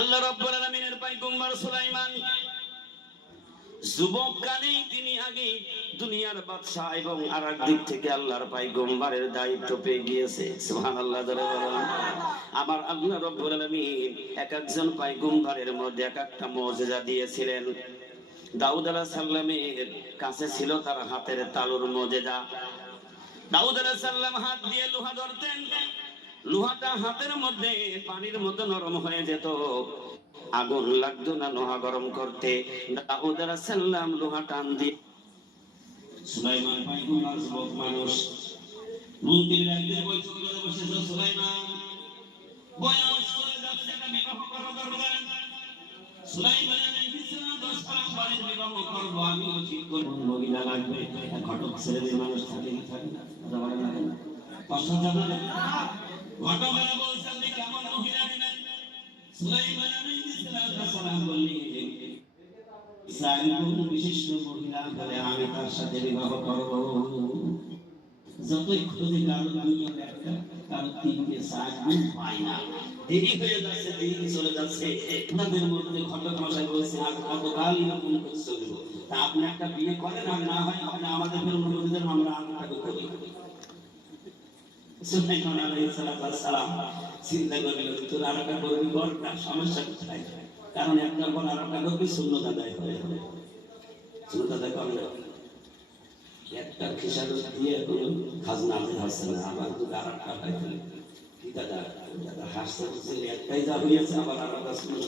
আল্লাহ রাব্বুল আলামিনের পয়গম্বর সুলাইমান যুবক কালেই তিনি আগে দুনিয়ার বাদশা এবং আরেক দিক থেকে আল্লাহর পয়গম্বরের দায়িত্ব পেয়ে গিয়েছে। সুবহানাল্লাহ ধরে বলেন। আমার আল্লাহ রাব্বুল আলামিন এক একজন পয়গম্বরের মধ্যে এক একটা মুজিজা দিয়েছিলেন। দাউদ আলাইহিস সালামের কাছে ছিল তার হাতের তালুর মুজিজা। দাউদ আলাইহিস সালাম হাত দিয়ে লোহা ধরতেন, লোহাটা হাতের মধ্যে পানির মতো নরম হয়ে যেত, আগুন লাগতো না লোহা গরম করতে। দাউদ আলাইহিস সালাম লোহা টান দিয়ে সুলাইমান পয়গম্বর যুবক মানুষ মন্ত্রীর একদিন বৈঠক করে বসেছে। সুলাইমান বয়স চলে যাচ্ছে, একটা বিবাহ করা দরকার। সুলাইমান আলাইহিস সালাম বাড়ির বিবাহ করব, আমিও ঠিক করব, মহিলা লাগবে। ঘটক ছেলেদের মানুষ থাকে না, থাকে না, যাওয়ার লাগে না, কষ্ট জানা না। ঘটকেরা বলছে আপনি কেমন মহিলা নেবেন? সুলাইমান আলাইহিস সালাম বললেন সাইগুন বিশিষ্ট মহিলা হলে আমি তার সাথে বিবাহ করব। যতই খুঁজে কারো দুইজন একটা কারো তিনটে সাইগুন পাই না, দেরি হয়ে যাচ্ছে, দিন চলে যাচ্ছে। আপনাদের মধ্যে ঘটক মশাই বলছে আর কতকাল এরকম করে চলবো, তা আপনি একটা বিয়ে করেন, আর না হয় আপনি আমাদের অনুমতি দেন, আমরা আরেকটা করি। সুলাইমান আলাইহিস সালাম চিন্তা করলেন তোর আরেকটা করবি, বড়টা সমস্যা কোথায়? কারণ একটা পর আরেকটা করবি, শূন্যতা দায় হয়ে যাবে। শূন্যতা দায় করলে একটা খিসার দিয়ে কোনো খাজনা আদায় হচ্ছে না, আবার তো আরেকটা পাইতে কি দাদা হাসতে একটাই যা হইয়াছে, আবার আরেকটা শুনে।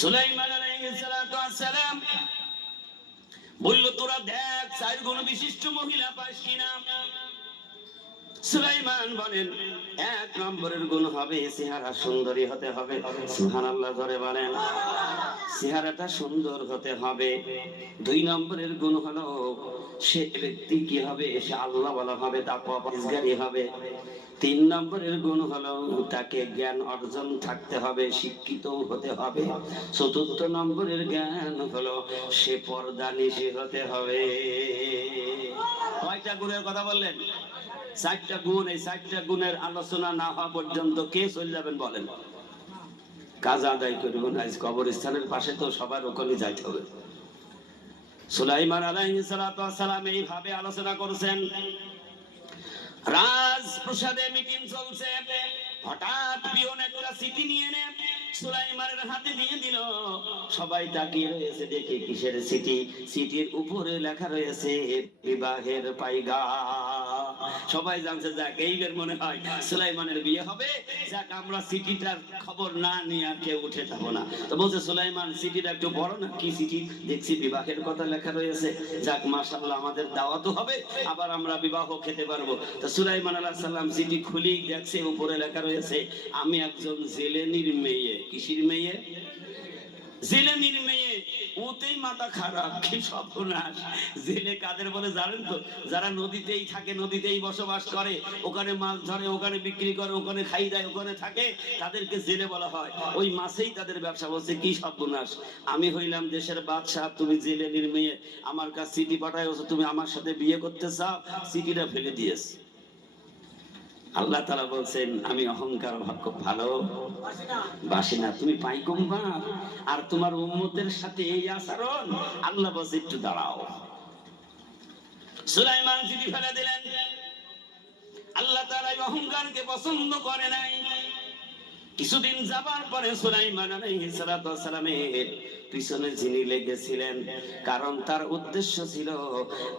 সুলাইমান আলাইহিস সালাম বলল তোরা দেখ চার গুণ বিশিষ্ট মহিলা পাস কিনা। সুলাইমান বলেন এক নম্বরের গুণ হবে চেহারা সুন্দরী হতে হবে। সুবহানাল্লাহ ধরে বলেন, চেহারাটা সুন্দর হতে হবে। দুই নম্বরের গুণ হলো সে ব্যক্তি কি হবে, সে আল্লাহ বলা হবে, তাকওয়া পরহেজগারি হবে। তিন নম্বরের গুণ হলো তাকে জ্ঞান অর্জন থাকতে হবে, শিক্ষিত হতে হবে। চতুর্থ নম্বরের জ্ঞান হলো সে পর্দানিশী হতে হবে। কয়টা গুণের কথা বললেন? চারটা গুণ। এই চারটা গুণের আলোচনা না হওয়া পর্যন্ত কে চলে যাবেন বলেন? কাজা আদায় করব না, কবরস্থানের পাশে তো সবার ওখানে যাইতে হবে। সুলাইমান আলাইহিস সালাম এইভাবে আলোচনা করছেন। রাজপ্রাসাদে মিটিং চলছে, হঠাৎ পিয়ন একটা চিঠি নিয়ে এনে সুলাইমানের হাতে দিয়ে দিল। সবাই তাকিয়ে রয়েছে, দেখে কিসের চিঠি? চিঠির উপরে লেখা রয়েছে বিবাহের পাইগা। সবাই জানছে যাক এইবার মনে হয় সুলাইমানের বিয়ে হবে। যাক আমরা চিঠিটার খবর না নিয়ে আর কেউ উঠে যাবো না। তো বলছে সুলাইমান চিঠিটা একটু বড় না, কি চিঠি? দেখছি বিবাহের কথা লেখা রয়েছে। যাক মাশাআল্লাহ, আমাদের দাওয়াতও হবে, আবার আমরা বিবাহ খেতে পারবো। তো সুলাইমান আলাইহিস সালাম চিঠি খুলেই দেখছে উপরে লেখা রয়েছে আমি একজন জেলেনির মেয়ে। কিসির মেয়ে? জেলেনির মেয়ে। ওতেই মাথা খারাপ, কি সর্বনাশ। জেলে কাদের বলে জানেন তো? যারা নদীতেই থাকে, নদীতেই বসবাস করে, ওখানে মাছ ধরে, ওখানে বিক্রি করে, ওখানে খাই দেয়, ওখানে থাকে, তাদেরকে জেলে বলা হয়। ওই মাছেই তাদের ব্যবসা। বলছে কি সর্বনাশ, আমি হইলাম দেশের বাদশাহ, তুমি জেলেনির মেয়ে, আমার কাছে চিঠি পাঠায়, তুমি আমার সাথে বিয়ে করতে চাও, চিঠিটা ফেলে দিয়েছে। আল্লাহ তাআলা বলছেন আমি অহংকার খুব ভালো বাসি না, তুমি পয়গম্বর আর তোমার উম্মতের সাথে এই আচরণ। আল্লাহ বলছে একটু দাঁড়াও। সুলাইমান চিঠি ফেলে দিলেন। আল্লাহ তাআলা এই অহংকারকে পছন্দ করে নাই। কিছুদিন যাবার পরে সুলাইমান আলাইহিস সালামের পিছনে যিনি লেগেছিলেন, কারণ তার উদ্দেশ্য ছিল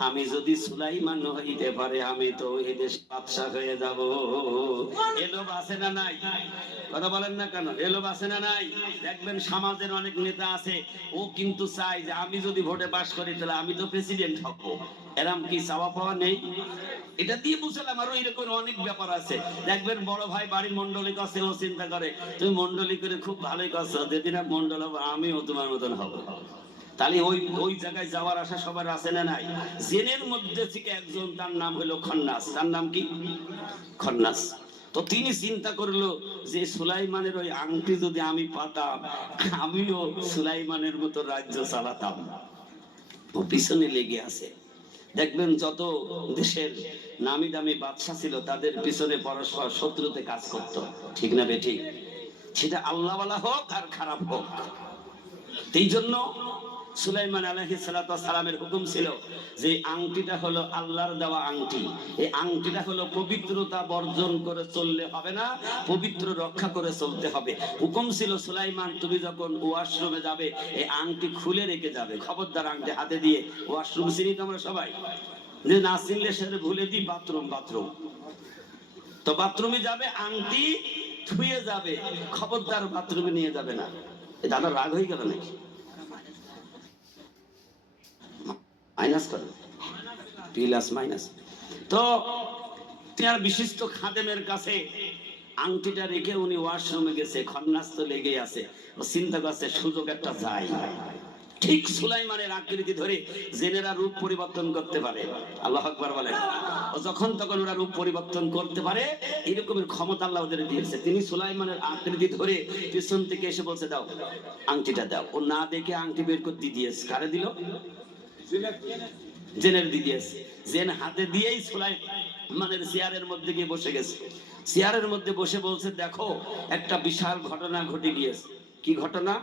আমি যদি সুলাইমান হইতে পারে আমি তো এই দেশের বাদশা হয়ে যাব। এলো বাসে না নাই? কথা বলেন না কেন? এলো বাসে না নাই? দেখবেন সমাজের অনেক নেতা আছে, ও কিন্তু চাই যে আমি যদি ভোটে পাস করি তাহলে আমি তো প্রেসিডেন্ট হব। এরকম কি চাওয়া পাওয়া নেই? এটা দিয়ে বুঝলাম আরো এরকম অনেক ব্যাপার আছে। দেখবেন বড় ভাই বাড়ির মন্ডলী কাছে ও চিন্তা করে তুমি মন্ডলী করে খুব ভালোই করছো, যেদিন মন্ডল হবো আমিও তোমার মতন হবো। তাহলে ওই ওই জায়গায় যাওয়ার আশা সবার আছে না নাই? জেলের মধ্যে থেকে একজন, তার নাম হলো খন্নাস। তার নাম কি? খন্নাস। তো তিনি চিন্তা করলো যে সুলাইমানের ওই আংটি যদি আমি পাতাম, আমিও সুলাইমানের মতো রাজ্য চালাতাম। ও পিছনে লেগে আছে। দেখবেন যত দেশের নামি দামি বাদশা ছিল তাদের পিছনে পরস্পর শত্রুতে কাজ করত, ঠিক না বেঠিক? সেটা আল্লাহওয়ালা হোক আর খারাপ হোক। এই জন্য সুলাইমান আলাইহিস সালাতু ওয়াস সালামের হুকুম ছিল যে আংটিটা হলো আল্লাহর দেওয়া আংটি, এই আংটিটা হলো পবিত্রতা বর্জন করে চললে হবে না, পবিত্র রক্ষা করে চলতে হবে। হুকুম ছিল সুলাইমান তুমি যখন ওয়াশরুমে যাবে এই আংটি খুলে রেখে যাবে, খবরদার আংটি হাতে দিয়ে ওয়াশরুম চিনি তো আমরা সবাই, যে না চিনলে সেটা ভুলে দিই বাথরুম তো বাথরুমে যাবে আংটি ধুয়ে যাবে, খবরদার বাথরুমে নিয়ে যাবে না। এই দাদা রাগ হয়ে গেল নাকি? মাইনাস করে প্লাস মাইনাস। তো তার বিশিষ্ট খাদেমের কাছে আংটিটা রেখে উনি ওয়াশরুমে গেছে, খন্নাস তো লেগে আছে, ও চিন্তা করছে সুযোগ একটা যায়। ঠিক সুলাইমানের আকৃতি ধরে জেনেরা রূপ পরিবর্তন করতে পারে, আল্লাহু আকবার বলেন। ও যখন তখন ওরা রূপ পরিবর্তন করতে পারে, এরকমের ক্ষমতা আল্লাহ ওদের দিয়েছে। তিনি সুলাইমানের আকৃতি ধরে পিছন থেকে এসে বলছে দাও আংটিটা দাও। ও না দেখে আংটি বের করে দিয়ে দিয়েছে। কারে দিল? জেনের দিয়েছে। জেন হাতে দিয়েই সুলাইমানের চেয়ারের মধ্যে গিয়ে বসে গেছে। চেয়ারের মধ্যে বসে বলছে দেখো একটা বিশাল ঘটনা ঘটে গিয়েছে। কি ঘটনা?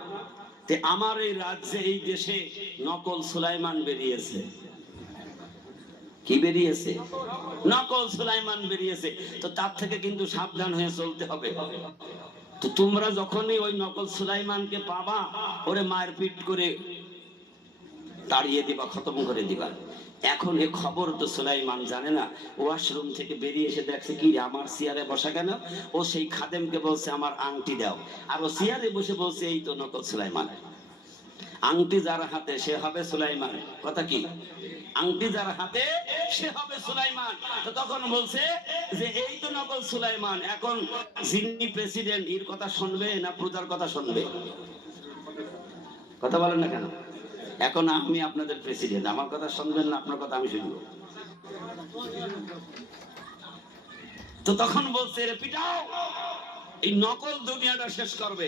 তে আমার এই রাজ্যে এই দেশে নকল সুলাইমান বেরিয়েছে। কি বেরিয়েছে? নকল সুলাইমান বেরিয়েছে। তো তার থেকে কিন্তু সাবধান হয়ে চলতে হবে। তো তোমরা যখনই ওই নকল সুলাইমানকে পাবা ওরে মায়ের পিট করে তাড়িয়ে দিবা, খতম করে দিবা। এখন এ খবর তো সুলাইমান জানে না। ওয়াশরুম থেকে বেরিয়ে এসে দেখছে কি রে আমার চেয়ারে বসা কেন? ও সেই খাদেমকে বলছে আমার আংটি দাও, আর ও চেয়ারে বসে বলছে এই তো নকল সুলাইমান। আংটি যার হাতে সে হবে সুলাইমান, কথা কি? আংটি যার হাতে সে হবে সুলাইমান। তো তখন বলছে যে এই তো নকল সুলাইমান। এখন যিনি প্রেসিডেন্ট এর কথা শুনবে না প্রজার কথা শুনবে? কথা বলেন না কেন? এখন আমি আপনাদের প্রেসিডেন্ট, আমার কথা শুনবেন না আপনার কথা আমি শুনবো? তো তখন বলছে রে পিটাও, এই নকল দুনিয়াটা শেষ করবে।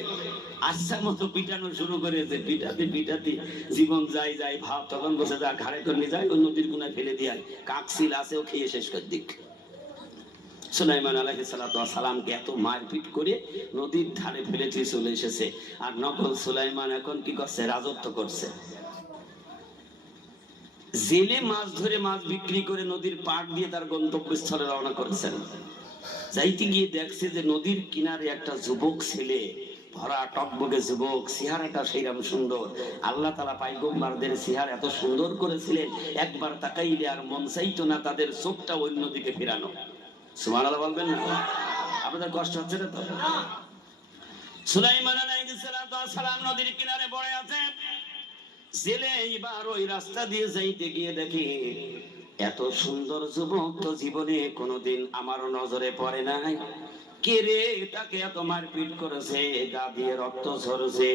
আচ্ছা মতো পিটানো শুরু করেছে, পিটাতে পিটাতে জীবন যাই যাই ভাব। তখন বসে যা ঘাড়ে করে নিয়ে যায় ওই নদীর কোনায় ফেলে দিয়ে কাকসিল আছে ও খেয়ে শেষ করে দিক। সুলাইমান আলাইহিস সালাতু ওয়াস সালামকে এত মারপিট করে নদীর ধারে ফেলে দিয়ে চলে এসেছে। আর নকল সুলাইমান এখন কি করছে? রাজত্ব করছে। জেলে মাছ ধরে মাছ বিক্রি করে নদীর পাড় দিয়ে তার গন্তব্যস্থলে রওনা করেছেন। যাইতে গিয়ে দেখছে যে নদীর কিনারে একটা যুবক ছেলে, ভরা টকবগে যুবক, চেহারাটা সেইরকম সুন্দর। আল্লাহ তাআলা পয়গম্বরদের চেহারা এত সুন্দর করেছিলেন, একবার তাকাইলে আর মন চাইতো না তাদের চোখটা অন্যদিকে ফেরানো। সুবহানাল্লাহ বলবেন না? আপনাদের কষ্ট হচ্ছে না তো? সুলাইমান আলাইহিস সালাম নদীর কিনারে বসে আছে। জেলে এবার ওই রাস্তা দিয়ে যাইতে গিয়ে দেখে এত সুন্দর যুবক তো জীবনে কোনোদিন আমার নজরে পড়ে নাই। কে রে তাকে এত মারপিট করেছে, গা দিয়ে রক্ত ঝরছে।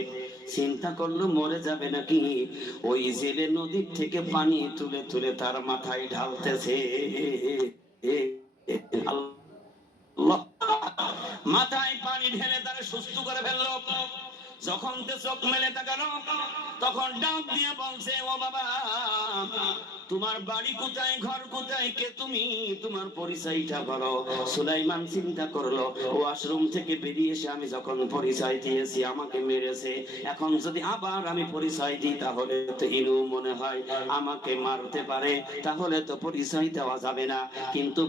চিন্তা করলো মরে যাবে নাকি। ওই জেলে নদীর থেকে পানি তুলে তুলে তার মাথায় ঢালতেছে। আল্লাহ মাথায় পানি ঢেলে তারা সুস্থ করে ফেললো। যখন তে চোখ মেলে তাকালো তখন ডাক দিয়ে বলছে ও বাবা তোমার বাড়ি কোথায়, ঘর কোথায়, কে তুমি, তোমার পরিচয়টা বলো। সুলাইমান চিন্তা করলো ওয়াশরুম থেকে বেরিয়ে এসে আমি যখন পরিচয় দিয়েছি আমাকে মেরেছে, এখন যদি আবার আমি পরিচয় দিই তাহলে তো ইনু মনে হয় আমাকে মারতে পারে, তাহলে তো পরিচয় দেওয়া যাবে না। কিন্তু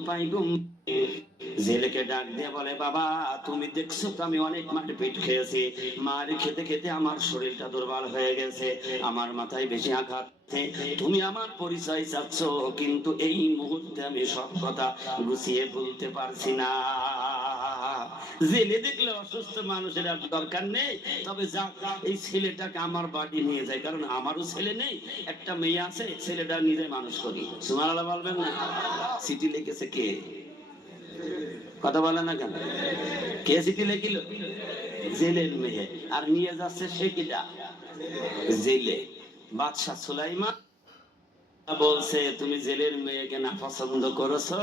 জেলেকে ডাক দিয়ে বলে বাবা তুমি দেখছো তো আমি অনেক মারপিট খেয়েছি, মার খেতে খেতে আমার শরীরটা দুর্বল হয়ে গেছে, আমার মাথায় বেশি আঘাত, তুমি আমার পরিচয় চাচ্ছ কিন্তু এই মুহূর্তে আমি সব কথা গুছিয়ে বলতে পারছি না। জেলে দেখলে অসুস্থ মানুষের আর দরকার নেই, তবে যাক এই ছেলেটাকে আমার বাড়ি নিয়ে যায়, কারণ আমারও ছেলে নেই, একটা মেয়ে আছে, ছেলেটা নিজে মানুষ করি। সুবহানাল্লাহ বলবেন না? চিঠি লিখেছে কে? কথা বলে না কেন? কে চিঠি লিখিল? জেলের মেয়ে। আর নিয়ে যাচ্ছে সে কিটা? জেলে। বাদশা সুলাইমান বলছে তুমি জেলের মেয়েকে না পছন্দ করেছো,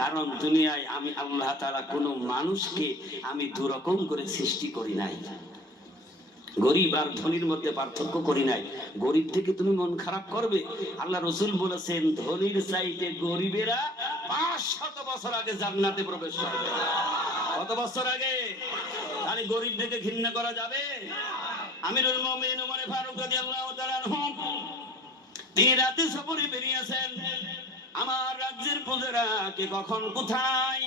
কারণ দুনিয়ায় আমি আল্লাহ তাআলা কোন মানুষকে আমি দুরকম করে সৃষ্টি করি নাই, গরিব আর ধনীর মধ্যে পার্থক্য করি নাই। গরিব থেকে তুমি মন খারাপ করবে? আল্লাহ রাসূল বলেছেন ধনীর চাইতে গরিবেরা 500 বছর আগে জান্নাতে প্রবেশ করবে। কত বছর আগে? তাহলে আরে গরিব দেখে ঘৃণা করা যাবে? আমিরুল মুমিনিন ওমর ফারুক রাদিয়াল্লাহু তাআলা আনহু তিনি রাতে সফরে বেরিয়েছেন। আমার রাজ্যের প্রজারা কে কখন কোথায়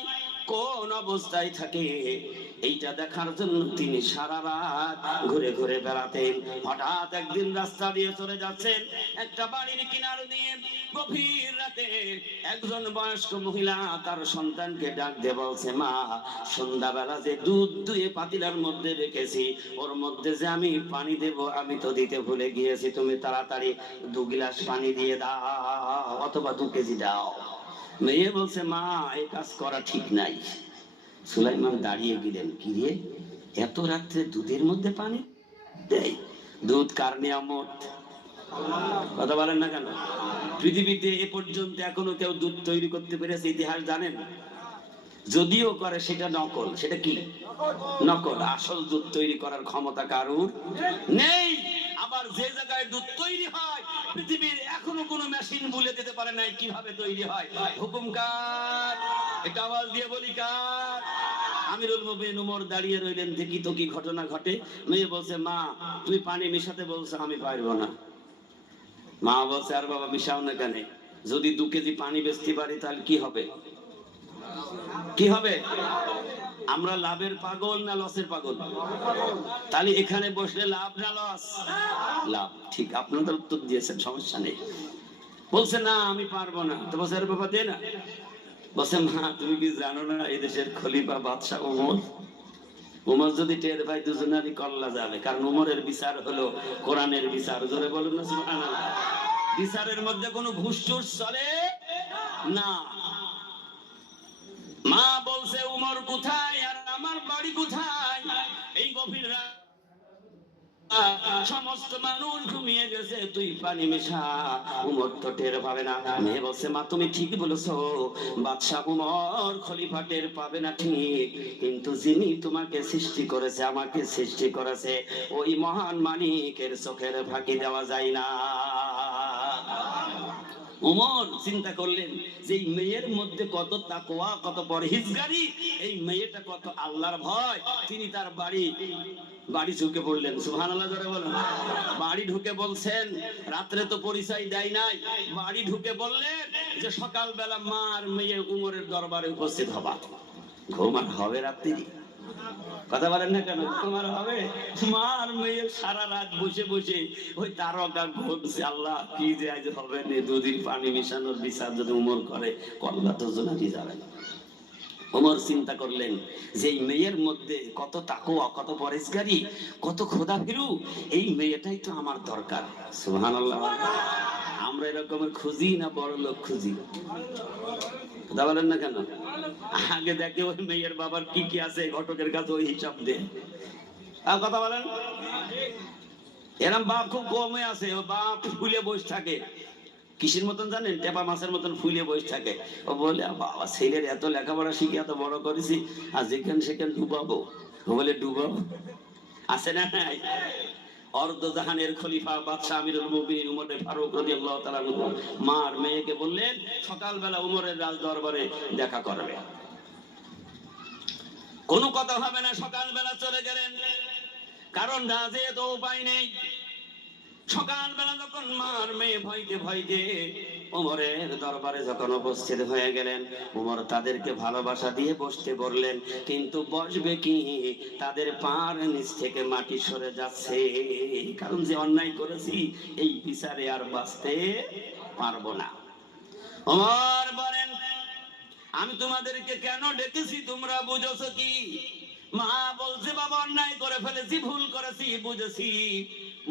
কোন অবস্থায় থাকে এইটা দেখার জন্য তিনি সারা রাত ঘুরে ঘুরে বেড়াতেন। হঠাৎ একদিন রাস্তা দিয়ে চলে যাচ্ছেন, একটা বাড়ির কিনার দিয়ে গভীর রাতে একজন বয়স্ক মহিলা তার সন্তানকে ডাক দিয়ে বলছে, মা, সন্ধ্যাবেলা যে দুধ দুয়ে পাতিলার মধ্যে রেখেছি ওর মধ্যে যে আমি পানি দেব আমি তো দিতে ভুলে গিয়েছি, তুমি তাড়াতাড়ি 2 গ্লাস পানি দিয়ে দাও অথবা 2 কেজি দাও। মেয়ে বলছে, মা, এই কাজ করা ঠিক নাই। সুলাইমান দাঁড়িয়ে গেলেন, কি রে, এত রাত্রে দুধের মধ্যে পানি দেয়? দুধ কার নিয়ামত? কথা বলেন না কেন? পৃথিবীতে এ পর্যন্ত এখনো কেউ দুধ তৈরি করতে পেরেছে ইতিহাস জানেন? যদিও করে সেটা নকল। সেটা কি? নকল। আসল দুধ তৈরি করার ক্ষমতা কারুর নেই। আবার যে জায়গায় দুধ তৈরি হয় পৃথিবীর এখনো কোনো মেশিন বলে দিতে পারে নাই কিভাবে তৈরি হয়। হুকুম কার? একটা আওয়াজ দিয়ে বলি কার? আমিরুল মুমিনিন ওমর দাঁড়িয়ে রইলেন, দেখি তো কি ঘটনা ঘটে। মেয়ে বলছে, মা, তুমি পানি মিশাতে বলছো, আমি পারবো না। মা বলছে, আর বাবা মিশাও না কেন? যদি 2 কেজি পানি বেচতে পারি তাহলে কি হবে? কি হবে? আমরা লাভের পাগল না লসের পাগল? তাহলে এখানে বসলে লাভ না লস? লাভ। ঠিক, আপনাদের উত্তর দিয়েছেন, সমস্যা নেই। বলছে, না, আমি পারবো না। তো বলছে, আরে বাবা দে না। বলছে, মা, তুমি কি জানো না এই দেশের খলিফা বাদশা ওমর? ওমর যদি টের ভাই দুজনারই কল্লা যাবে, কারণ ওমরের বিচার হলো কোরআনের বিচার। জোরে বলুন না সুবহানাল্লাহ। বিচারের মধ্যে কোনো ঘুষ টুস চলে না। মা বলছে, উমর কোথায় আর আমার বাড়ি কোথায়? এই গভীর রাত সমস্ত মানুষ ঘুমিয়ে গেছে, তুই পানি মেশা, উমর তো টের পাবে না। মেয়ে বলছে, মা, তুমি ঠিক বলেছো, বাদশাহ উমর খলিফা টের পাবে না ঠিক, কিন্তু যিনি তোমাকে সৃষ্টি করেছে, আমাকে সৃষ্টি করেছে, ওই মহান মালিকের চোখের ফাঁকি দেওয়া যায় না। ওমর চিন্তা করলেন যে এই মেয়ের মধ্যে কত তাকওয়া, কত পরহেজগারি, এই মেয়েটা কত আল্লাহর ভয়। তিনি তার বাড়ি ঢুকে পড়লেন। সুবহানাল্লাহ জোরে বলুন। বাড়ি ঢুকে বলছেন, রাত্রে তো পরিচয় দেয় নাই, বাড়ি ঢুকে বললেন যে সকালবেলা মা আর মেয়ে উমরের দরবারে উপস্থিত হবা। ঘুম আর হবে রাত্রি? কথা বলেন না কেন? তোমার হবে? মার মেয়ে সারা রাত বসে বসে ওই তারকা ঘুরছে, আল্লাহ কি যে আজ হবে না, 2 দিন পানি মিশানোর বিচার যদি উমর করে, কল্লা তো জোনাকি যাবে না। ওমর চিন্তা করলেন যে এই মেয়ের মধ্যে কত তাকওয়া, কত পরহেজগারি, কত খোদাভীরু, এই মেয়েটাই তো আমার দরকার। সুবহানাল্লাহ। আমরা এরকমের খুঁজি না বড় লোক খুঁজি? কথা বলেন না কেন? আগে দেখে ওই মেয়ের বাবার কি কি আছে, ঘটকের কাছে ওই হিসাব দে। কথা বলেন। এরম বাপ খুব কমে আছে। ও বাপ ফুলে বসে থাকে, কিসের মতন জানেন? টেপা মাছের মতন ফুলে বসে থাকে। ও বলে, বাবা, ছেলের এত লেখাপড়া শিখে এত বড় করেছি, আর যেখানে সেখানে ডুবাবো। ও বলে, ডুবাবো? আছে না নাই? অর্ধজাহানের খলিফা বাদশা আমিরুল মুমিনিন ওমর ফারুক রাদিয়াল্লাহু তাআলা আনহু মার মেয়েকে বললেন সকালবেলা উমরের রাজ দরবারে দেখা করবে। কোনো কথা হবে না, সকালবেলা চলে গেলেন, কারণ রাজে তো উপায় নেই। সকালবেলা যখন মার মেয়ে ভয়তে ভয়তে ওমরের দরবারে যখন উপস্থিত হয়ে গেলেন, ওমর তাদেরকে ভালোবাসা দিয়ে বসতে বললেন, কিন্তু বসবে কি, তাদের পার নিচ থেকে মাটি সরে যাচ্ছে, কারণ যে অন্যায় করেছি এই বিচারে আর বাঁচতে পারবো না। ওমর বলেন, আমি তোমাদেরকে কেন ডেকেছি তোমরা বুঝেছো কি? মা বলছে, বাবা, অন্যায় করে ফেলেছি, ভুল করেছি, বুঝেছি,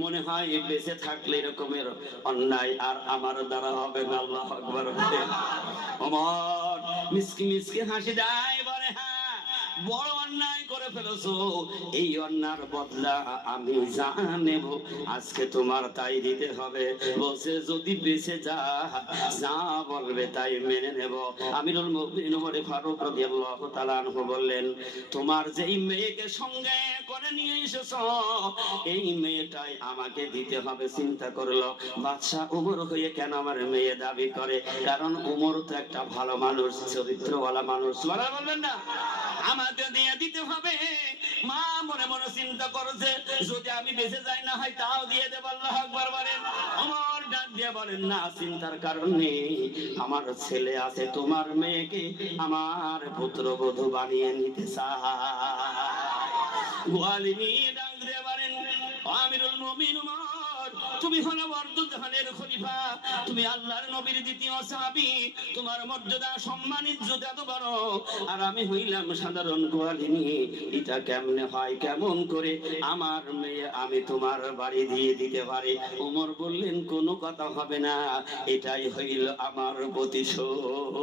মনে হয় বেঁচে থাকলে এরকমের অন্যায় আর আমার দ্বারা হবে না। আল্লাহু আকবার। ওমর মিসকি মিসকি হাসি দেয়, বলে, হ্যাঁ, বড় অন্যায় করে ফেলেছো, এই অন্যায়ের বদলা আমি যা নেব আজকে তোমার তাই দিতে হবে। বলছে, যদি বেঁচে যা বলবে তাই মেনে নেব। আমিরুল মুমিনিন ওমর ফারুক রাদিয়াল্লাহু তাআলা আনহু বললেন, তোমার যেই মেয়েকে সঙ্গে করে নিয়ে এসেছো এই মেয়েটাই আমাকে দিতে হবে। চিন্তা করলো, বাদশা ওমর হয়ে কেন আমার মেয়ে দাবি করে? কারণ ওমর তো একটা ভালো মানুষ, চরিত্রওয়ালা মানুষ। বলবেন না আমাকে দিয়ে দিতে হবে, মা মনে মনে চিন্তা করছে যদি আমি বেঁচে যাই না হয় তাও দিয়ে দেব। আল্লাহু আকবার বলেন। ওমর ডাক দিয়ে বলেন না, চিন্তার কারণ নেই, আমার ছেলে আছে, তোমার মেয়েকে আমার পুত্রবধূ বানিয়ে নিতে চায়। গোয়ালি নিয়ে ডাক দিয়ে বলেন, আমিরুল মুমিনিন ওমর, তুমি হলো বর্তমানের খলিফা, তুমি আল্লাহর নবীর দ্বিতীয় সাহাবী, তোমার মর্যাদা সম্মান ইজ্জত এত বড়, আর আমি হইলাম সাধারণ গোয়ালিনী। এটা কেমনে হয়, কেমন করে আমার মেয়ে আমি তোমার বাড়ি দিয়ে দিতে পারি? ওমর বললেন কোনো কথা হবে না, এটাই হইল আমার প্রতিশোধ।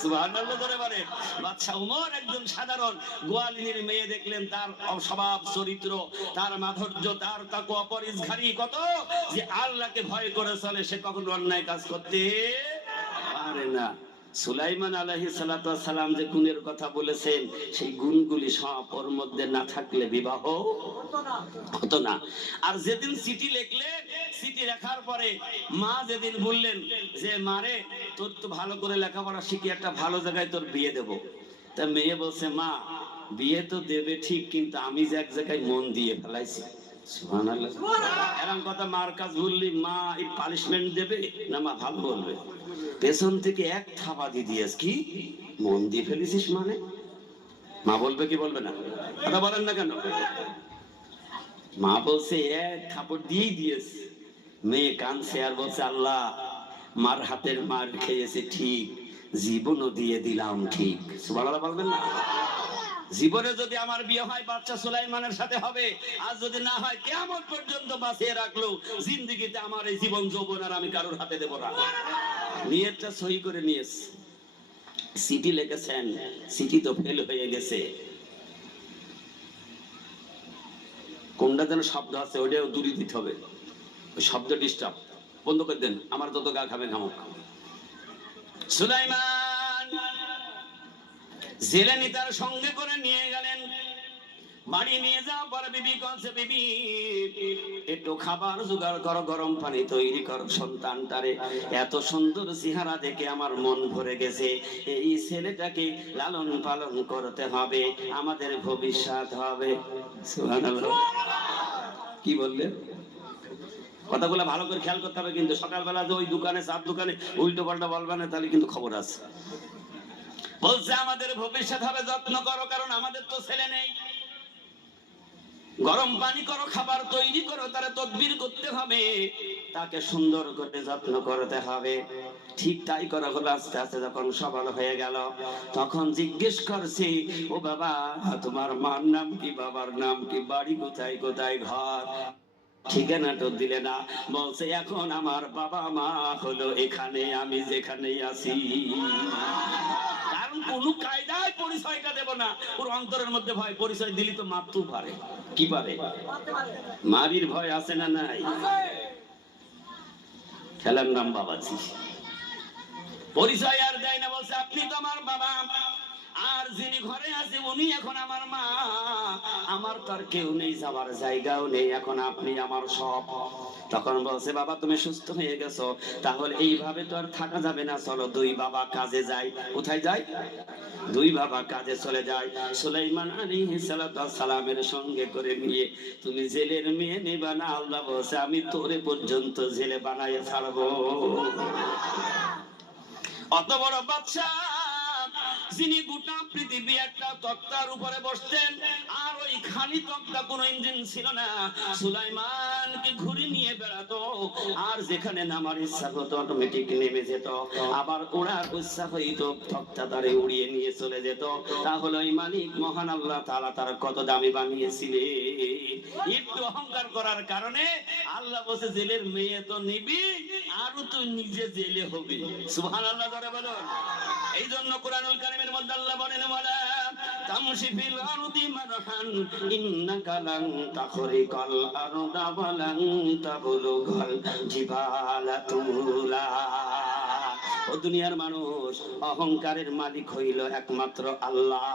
সুবহানাল্লাহ ধরে বলেন। বাদশা ওমর একজন সাধারণ গোয়ালিনীর মেয়ে দেখলেন, তার স্বভাব চরিত্র, তার মাধুর্য, তার তাকওয়া পরিজগারি কত, যে আল্লাহকে ভয় করে চলে, সে কখনো অন্যায় কাজ করতে পারে না। সুলাইমান আলাইহিস সালাতু ওয়াস সালাম যে গুণের কথা বলেছেন, সেই গুণগুলি সব ওর মধ্যে না থাকলে বিবাহ হতো না। আর যেদিন চিঠি লিখলেন, চিঠি লেখার পরে মা যেদিন বললেন যে মারে, তোর তো ভালো করে লেখাপড়া শিখে একটা ভালো জায়গায় তোর বিয়ে দেব, তা মেয়ে বলছে মা বিয়ে তো দেবে ঠিক, কিন্তু আমি যে এক জায়গায় মন দিয়ে ফেলাইছি। সুবহানাল্লাহ। এরকম কথা মার কাজ বললি মা এই পানিশমেন্ট দেবে না, মা ভালো বলবে, পেছন থেকে এক থাবা দিয়ে দিয়েছ, কি মন দিয়ে ফেলেছিস মানে? মা বলবে কি বলবে না? কথা বলেন না কেন? মা বলছে এক থাপড় দিয়েই দিয়েছে। মেয়ে কাঁদছে আর বলছে আল্লাহ, মার হাতের মার খেয়েছে ঠিক, জীবনও দিয়ে দিলাম ঠিক। সুবহানাল্লাহ বলবেন না? জীবনে যদি আমার বিয়ে হয় বাচ্চা সুলাইমানের সাথে হবে, আর যদি না হয় কিয়ামত পর্যন্ত বাঁচিয়ে রাখলো, জিন্দেগিতে আমার এই জীবন যৌবন আর আমি কারোর হাতে দেব না। নিয়তটা সহি করে নিয়েছে, সিটি লিখেছেন, সিটি তো ফেল হয়ে গেছে। কোনটা যেন শব্দ আছে ওটাও দূরে দিতে হবে, ওই শব্দ ডিস্টার্ব বন্ধ করে দেন, আমার যত গা খাবে খামুক। সুলাইমান জেলেনি তার সঙ্গে করে নিয়ে গেলেন, বাড়ি নিয়ে যাওয়ার পরে বিবি বলছে বিবি একটু খাবার জোগাড় করো, গরম পানি তৈরি করো, সন্তানটারে এত সুন্দর চেহারা দেখে আমার মন ভরে গেছে, এই ছেলেটাকে লালন পালন করতে হবে, আমাদের ভবিষ্যৎ হবে। সুবহানাল্লাহ। কি বললেন? কথাগুলো ভালো করে খেয়াল করতে হবে, কিন্তু সকালবেলা যে ওই দোকানে চার দোকানে উল্টো পাল্টা বলবে না, তাহলে কিন্তু খবর আছে। বলছে আমাদের ভবিষ্যৎ হবে, যত্ন করো, কারণ আমাদের তো ছেলে নেই। গরম পানি করো, খাবার তৈরি করো, তারা তদবির করতে হবে, তাকে সুন্দর করে যত্ন করতে হবে। ঠিক তাই করা হলো। আস্তে আস্তে যখন সকাল হয়ে গেল, তখন জিজ্ঞেস করছি ও বাবা তোমার মার নাম কি, বাবার নাম কি, বাড়ি কোথায়, কোথায় ঘর? ঠিকানা তো দিলে না। বলছে এখন আমার বাবা মা হলো এখানে, আমি যেখানে আছি। কারণ কোন কায়দায় পরিচয়টা দেব না, ওর অন্তরের মধ্যে ভয়, পরিচয় দিলি তো মারতেও পারে। কি পারে? মারির ভয় আছে না নাই? খেলার নাম বাবাজি, পরিচয় আর দেয় না, বলছে আপনি তো আমার বাবা, আর যিনি ঘরে আছে উনি এখন আমার মা, আমার তো আর কেউ নেই, যাওয়ার জায়গাও নেই, এখন আপনি আমার সব। তখন বলছে বাবা তুমি সুস্থ হয়ে গেছো, তাহলে এইভাবে তো আর থাকা যাবে না, চলো দুই বাবা কাজে যাই। কোথায় যাই? দুই বাবা কাজে চলে যায়। সুলাইমান আলাইহিস সালামের সঙ্গে করে নিয়ে, তুমি জেলের মেয়ে নেবা না, আল্লাহ বলছে আমি তোরে পর্যন্ত জেলে বানায় ছাড়বো। অত বড় বাদশা, যিনি গোটা পৃথিবী একটা তক্তার উপরে বসতেন, আর ওই খালি তক্তা কোনো ইঞ্জিন ছিল না, সুলাইমানকে ঘুরে নিয়ে বেড়াতো, আর যেখানে নামার ইচ্ছা হতো অটোমেটিক নেমে যেত, আবার ওড়ার ইচ্ছা হইতো তক্তা তারে উড়িয়ে নিয়ে চলে যেত। তাহলে ওই মালিক মহান আল্লাহ তাআলা তার কত দামি বানিয়েছিলেন। একটু অহংকার করার কারণে আল্লাহ বলছে জেলের মেয়ে তো নিবি, আরো তুই নিজে জেলে হবি। সুবহানাল্লাহ জোরে বলুন। এই জন্য কোরআনুল কারীমের মধ্যে আল্লাহ বলেন ওয়ালা তামশি ফিল আরদি মারহান ইন্নাকা লান তাখরিকাল আরদা ওয়া লান তাবলুগাল জিবালা তুলা। ও দুনিয়ার মানুষ, অহংকারের মালিক হইল একমাত্র আল্লাহ।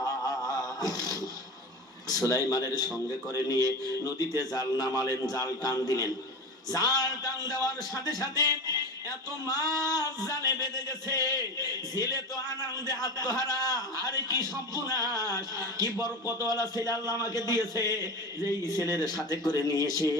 সুলাইমানের সঙ্গে করে নিয়ে নদীতে জাল নামালেন, জাল টান দিলেন। জাল টান দেওয়ার সাথে সাথে এত মাছ জালে বেঁধে গেছে, জেলে তো আনন্দে আত্মহারা। আরে কি সর্বনাশ, কি বরকতওয়ালা ছেলে আল্লাহ আমাকে দিয়েছে, যে এই ছেলের সাথে করে নিয়ে এসে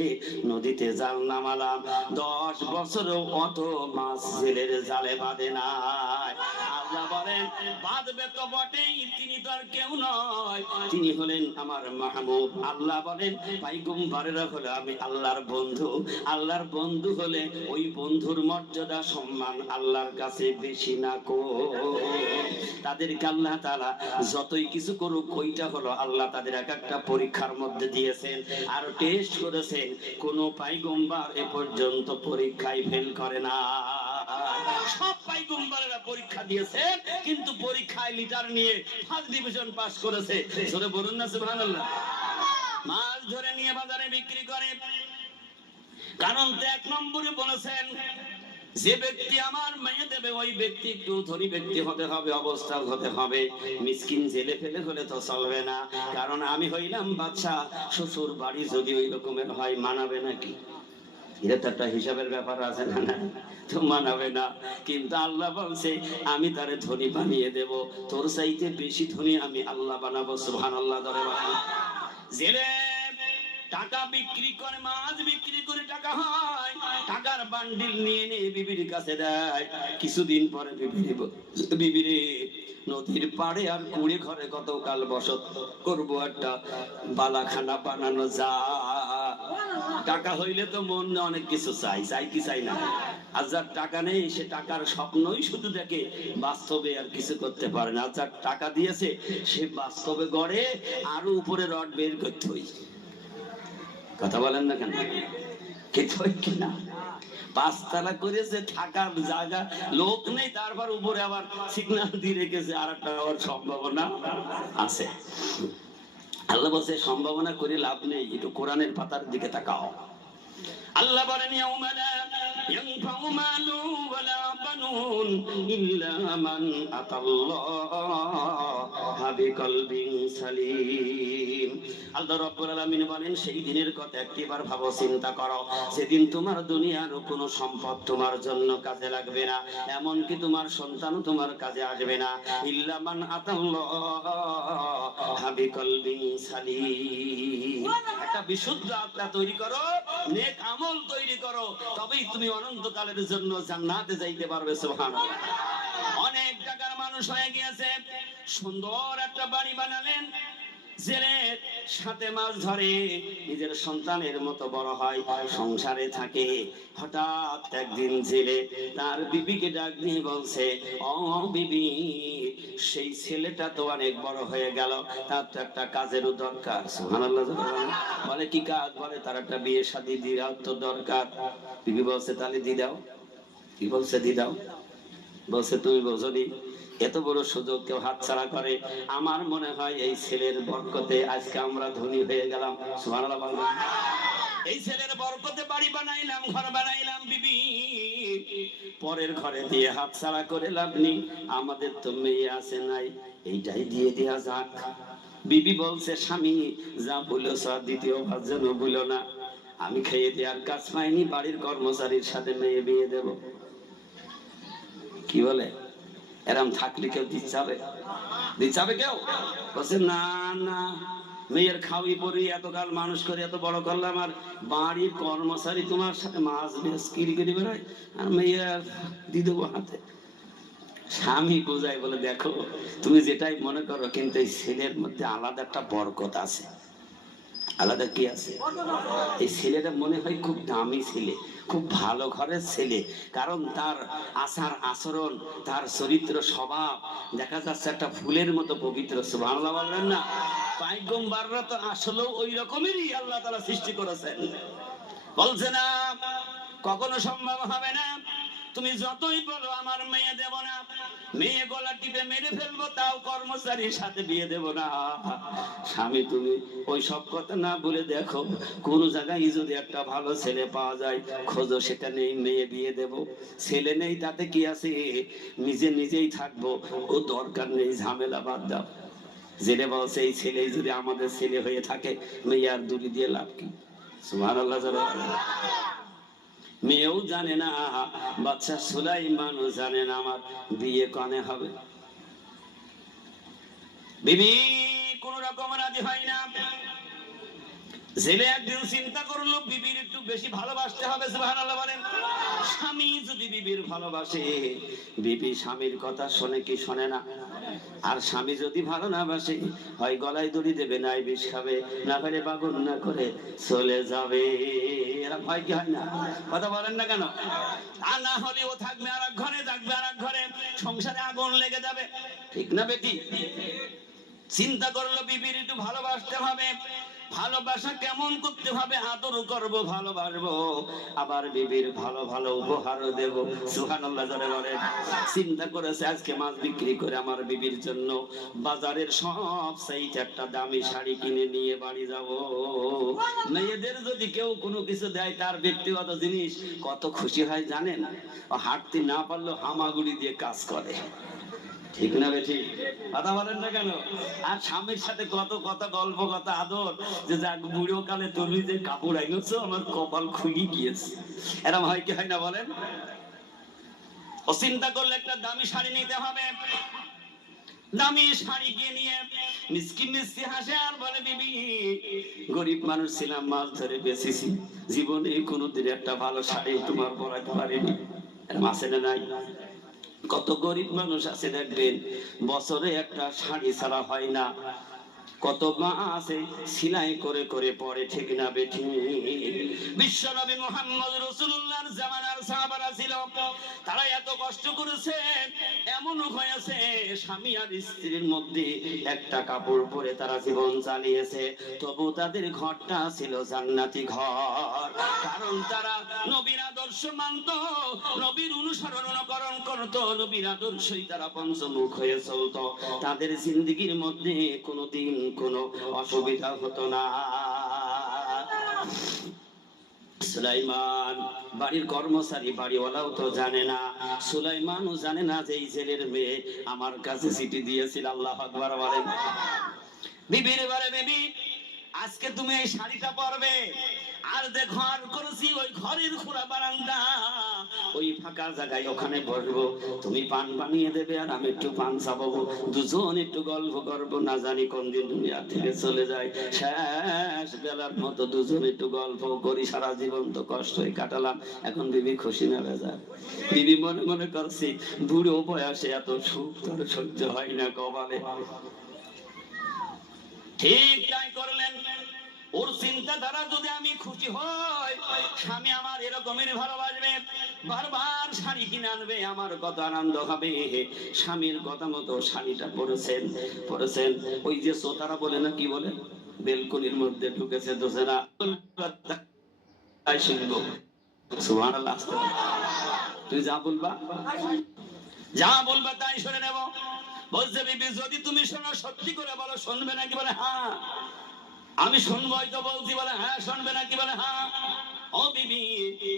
নদীতে জাল নামালাম। 10 বছরও অত মাছ জেলের জালে বাঁধে নাই। আল্লাহ বলেন বাঁধবে তো বটেই, তিনি তো আর কেউ নয়, তিনি হলেন আমার মাহবুব। আল্লাহ বলেন পয়গম্বরেরা হলো আমি আল্লাহর বন্ধু। আল্লাহর বন্ধু হলে ওই বন্ধুর মর্যাদা সম্মান আল্লাহর কাছে বেশি না কো। তাদেরকে আল্লাহ তাআলা যতই কিছু করুক, ওইটা হলো আল্লাহ তাদের এক একটা পরীক্ষার মধ্যে দিয়েছেন আর টেস্ট করেছেন। কোন পয়গম্বর এ পর্যন্ত পরীক্ষায় ফেল করে না। সব পয়গম্বরেরা পরীক্ষা দিয়েছে, কিন্তু পরীক্ষায় লিটার নিয়ে ফার্স্ট ডিভিশন পাস করেছে। জোরে বলুন না সুবহানাল্লাহ। মাছ ধরে নিয়ে বাজারে বিক্রি করে, কারণ তো 1 নম্বরে বলেছেন যে ব্যক্তি আমার মেয়ে দেবে ওই ব্যক্তি একটু ধনী ব্যক্তি হতে হবে, অবস্থা হতে হবে। মিসকিন জেলে ফেলে হলে তো চলবে না, কারণ আমি হইলাম বাদশা, শ্বশুর বাড়ি যদি ওই রকমের হয় মানাবে নাকি? এটা তো একটা হিসাবের ব্যাপার আছে না, না তো মানাবে না। কিন্তু আল্লাহ বলছে আমি তারে ধনী বানিয়ে দেব, তোর চাইতে বেশি ধনী আমি আল্লাহ বানাবো। সুবহানাল্লাহ। ধরে জেলে টাকা বিক্রি করে, মাছ বিক্রি করে টাকা হয়, টাকার বান্ডিল নিয়ে নিয়ে বিবির কাছে দেয়। কিছুদিন পরে বিবিরে নদীর পাড়ে আর কুড়ে ঘরে কতকাল বসত করবো, একটা বালাখানা বানানো যা। টাকা হইলে তো মন অনেক কিছু চাই, চাই কি চাই না? আর যার টাকা নেই সে টাকার স্বপ্নই শুধু দেখে, বাস্তবে আর কিছু করতে পারে না। যার টাকা দিয়েছে সে বাস্তবে গড়ে, আরো উপরে রড বের করতে হই। কথা বলেন না কেন? কিনা 5 তলা করেছে, থাকার জায়গা লোক নেই, তারপর উপরে আবার সিগন্যাল দিয়ে রেখেছে, আর একটা সম্ভাবনা আছে। আল্লাহ বলছে সম্ভাবনা করে লাভ নেই, একটু কোরআনের পাতার দিকে তাকাও। আল্লাহ বলেন ইয়াউমা লা ইয়ানফাউ মালু ওয়ালা বানুন ইল্লা মান আতাল্লাহা বিকলবিন সালিম। আল্লাহ রাব্বুল আলামিন বলেন সেই দিনের কথা একবার ভাবো, চিন্তা করো, সেদিন তোমার দুনিয়ার কোনো সম্পদ তোমার জন্য কাজে লাগবে না, এমন কি তোমার সন্তানও তোমার কাজে আসবে না। ইল্লা মান আতাল্লাহা বিকলবিন সালিম। একটা বিশুদ্ধ আত্মা তৈরি করো, নেক আমল তৈরি করো, তবেই তুমি অনন্তকালের জন্য জান্নাতে যাইতে পারবে। সুবহানাল্লাহ। অনেক টাকার মানুষ হয়ে গিয়েছে, সুন্দর একটা বাড়ি বানালেন, জেলের সাথে মাছ ধরে, নিজের সন্তানের মতো বড় হয়, সংসারে থাকে। হঠাৎ একদিন জেলে তার বিবিকে ডাক দিয়ে বলছে, ও বিবি, সেই ছেলেটা তো অনেক বড় হয়ে গেল, তার তো একটা কাজেরও দরকার। সুবহানাল্লাহ। বলে কি কাজ? বলে তার একটা বিয়ে শাদী দেওয়ার তো দরকার। বিবি বলছে তাহলে দি দাও। কি বলছে? দি দাও। বলছে তুমি বোঝনি, এত বড় সুযোগ কেউ হাতছাড়া করে? আমার মনে হয় এই ছেলের বরকতে আজকে আমরা ধনী হয়ে গেলাম। সুবহানাল্লাহ। এই ছেলের বরকতে বাড়ি বানাইলাম, ঘর বানাইলাম। বিবি পরের ঘরে দিয়ে হাতছাড়া করে লাভ নেই, আমাদের তো মেয়ে আছে নাই, এইটাই দিয়ে দেয়া যাক। বিবি বলছে স্বামী যা বলেছ দ্বিতীয়বার যেন ভুলো না, আমি খেয়ে দেওয়ার কাজ পাইনি, বাড়ির কর্মচারীর সাথে মেয়ে বিয়ে দেব। কি বলে? এরম থাকলে কেউ দিচ্ছে হবে? কেউ? বলছে না না, মেয়ের খাওয়ি পরি এতকাল মানুষ করে এত বড় করলাম, আর বাড়ির কর্মচারী তোমার সাথে মাছ বিক্রি করে বেড়ায়, আর মেয়ের দিয়ে দেবো হাতে। স্বামী বোঝায়, বলে দেখো তুমি যেটাই মনে করো, কিন্তু এই ছেলের মধ্যে আলাদা একটা বরকত আছে। আলাদা কি আছে? এই ছেলেটা মনে হয় খুব দামি ছেলে, খুব ভালো ঘরের ছেলে, কারণ তার আচার আচরণ, তার চরিত্র স্বভাব দেখা যাচ্ছে একটা ফুলের মতো পবিত্র। সুবহানাল্লাহ বললেন না? পয়গম্বররা তো আসলেও ওই রকমেরই আল্লাহ তাআলা সৃষ্টি করেছেন। বলছে না কখনো সম্ভব হবে না, তুমি যতই বলো আমার মেয়ে দেব না, মেয়ে গলা টিপে মেরে ফেলবো, তাও কর্মচারীর সাথে বিয়ে দেব না। স্বামী তুমি ওই সব কথা না বলে দেখো, কোন জায়গায় যদি একটা ভালো ছেলে পাওয়া যায় খোঁজো, সেটা নেই, মেয়ে বিয়ে দেব। ছেলে নেই তাতে কি আছে, নিজে নিজেই থাকবো, ও দরকার নেই, ঝামেলা বাদ দাও। জেনে বলছে এই ছেলে যদি আমাদের ছেলে হয়ে থাকে, মেয়ে আর দূরে দিয়ে লাভ কি? সুবহানাল্লাহ। মেয়েও জানে না, বাচ্চা সুলাইমানও জানে না আমার বিয়ে কনে হবে। বিবি কোন রকম রাজি হয় না। ছেলে একদিন চিন্তা করলো বিবির একটু বেশি ভালোবাসতে হবে। সুবহানাল্লাহ বলেন। স্বামী যদি বিবির ভালোবাসে, বিবি স্বামীর কথা শোনে কি শোনে না? আর স্বামী যদি ভালো না বাসে, হয় গলায় দড়ি দেবে, নাই বিষ খাবে, না হলে বাগুন না করে চলে যাবে। এরা ভয় কি হয় না? কথা বলেন না কেন? আর না হলে ও থাকবে আর এক ঘরে, থাকবে আর এক ঘরে, সংসারে আগুন লেগে যাবে। ঠিক না বেটি? চিন্তা করলো বিবির একটু ভালোবাসতে হবে। ভালোবাসা কেমন করতে হবে? আদর করব, ভালোবাসবো, আবার বিবির ভালো ভালো উপহারও দেব। সুবহানাল্লাহ জোরে বলেন। চিন্তা করেছে আজকে মাছ বিক্রি করে আমার বিবির জন্য বাজারের সবচাইতে একটা দামি শাড়ি কিনে নিয়ে বাড়ি যাব। মেয়েদের যদি কেউ কোনো কিছু দেয়, তার ব্যক্তিগত জিনিস, কত খুশি হয় জানেন? ও হাঁটতে না পারলেও হামাগুড়ি দিয়ে কাজ করে। ঠিক না বেঠি? কথা বলেন না কেন? আর স্বামীর সাথে কত কথা গল্প, কথা আদর, যে যাক বুড়ো কালে তুমি যে কাপড় আইনছো আমার কপাল খুলি গিয়েছে। এরকম হয় কি হয় না বলেন? ও চিন্তা করলে একটা দামি শাড়ি নিতে হবে। দামি শাড়ি কিনে মিসকি মিসকি হাসে আর বলে, বিবি গরিব মানুষ ছিলাম, মাছ ধরে বেঁচেছি, জীবনে কোনোদিন একটা ভালো শাড়ি তোমার পরাতে পারিনি। এরকম আছে না নাই? কত গরিব মানুষ আছে দেখবেন, বছরে একটা শাড়ি ছাড়া হয় না। কত মা আছে সিলাই করে করে পরে। ঠিক না বেঠি? বিশ্ব নবী মুহাম্মদ রাসূলুল্লাহর জামানার সাহাবারা ছিল, তারা এত কষ্ট করেছে, এমন হয়েছে স্বামী আর স্ত্রীর মধ্যে একটা কাপড় পরে তারা জীবন চালিয়েছে, তবু তাদের ঘরটা ছিল জান্নাতি ঘর। কারণ তারা নবীর আদর্শ মানত, নবীর অনুসরণ অনুকরণ করত, নবীর আদর্শই তারা পঞ্চমুখ হয়ে চলত। তাদের জিন্দেগির মধ্যে কোনোদিন কোনো অসুবিধা হতো না। সুলাইমান বাড়ির কর্মচারী, বাড়িওয়ালাও তো জানে না, সুলাইমানও জানে না যে এই ছেলের মেয়ে আমার কাছে চিঠি দিয়েছিল। আল্লাহু আকবার বলেন। বিবির বলে, বিবি আজকে তুমি এই শাড়িটা পরবে, আর যে ঘর করেছি ওই ঘরের খোলা বারান্দা, ওই ফাঁকা জায়গায় ওখানে বসবো, তুমি পান বানিয়ে দেবে আর আমি একটু পান চাপাবো, দুজন একটু গল্প করবো, না জানি কোন দিন দুনিয়া থেকে চলে যায়। শেষ বেলার মতো দুজন একটু গল্প করি, সারা জীবন তো কষ্ট হয়ে কাটালাম, এখন বিবি খুশি না বেজার? বিবি মনে মনে করছি বুড়ো বয়সে এত সুখ তোর সহ্য হয় না কপালে। ঠিক তাই করলেন। ওর চিন্তাধারা, যদি আমি খুশি হই, স্বামী আমার এরকমের ভালোবাসবে, বারবার শাড়ি কিনে আনবে, আমার কত আনন্দ হবে। স্বামীর কথা মতো শাড়িটা পরেছেন। ওই যে শ্রোতারা বলে না, কি বলে, বেলকনির মধ্যে ঢুকেছে দোসেরা, তাই শুনবো। সুবহানাল্লাহ। তুই যা বলবা তাই শুনে নেব। বলছে, বিবি যদি তুমি শোনো, সত্যি করে বলো, শুনবে নাকি? বলে হ্যাঁ। আমি শুনবোই তো বলছি। বলে হ্যাঁ। শুনবে নাকি? বলে হ্যাঁ। ও বিবি,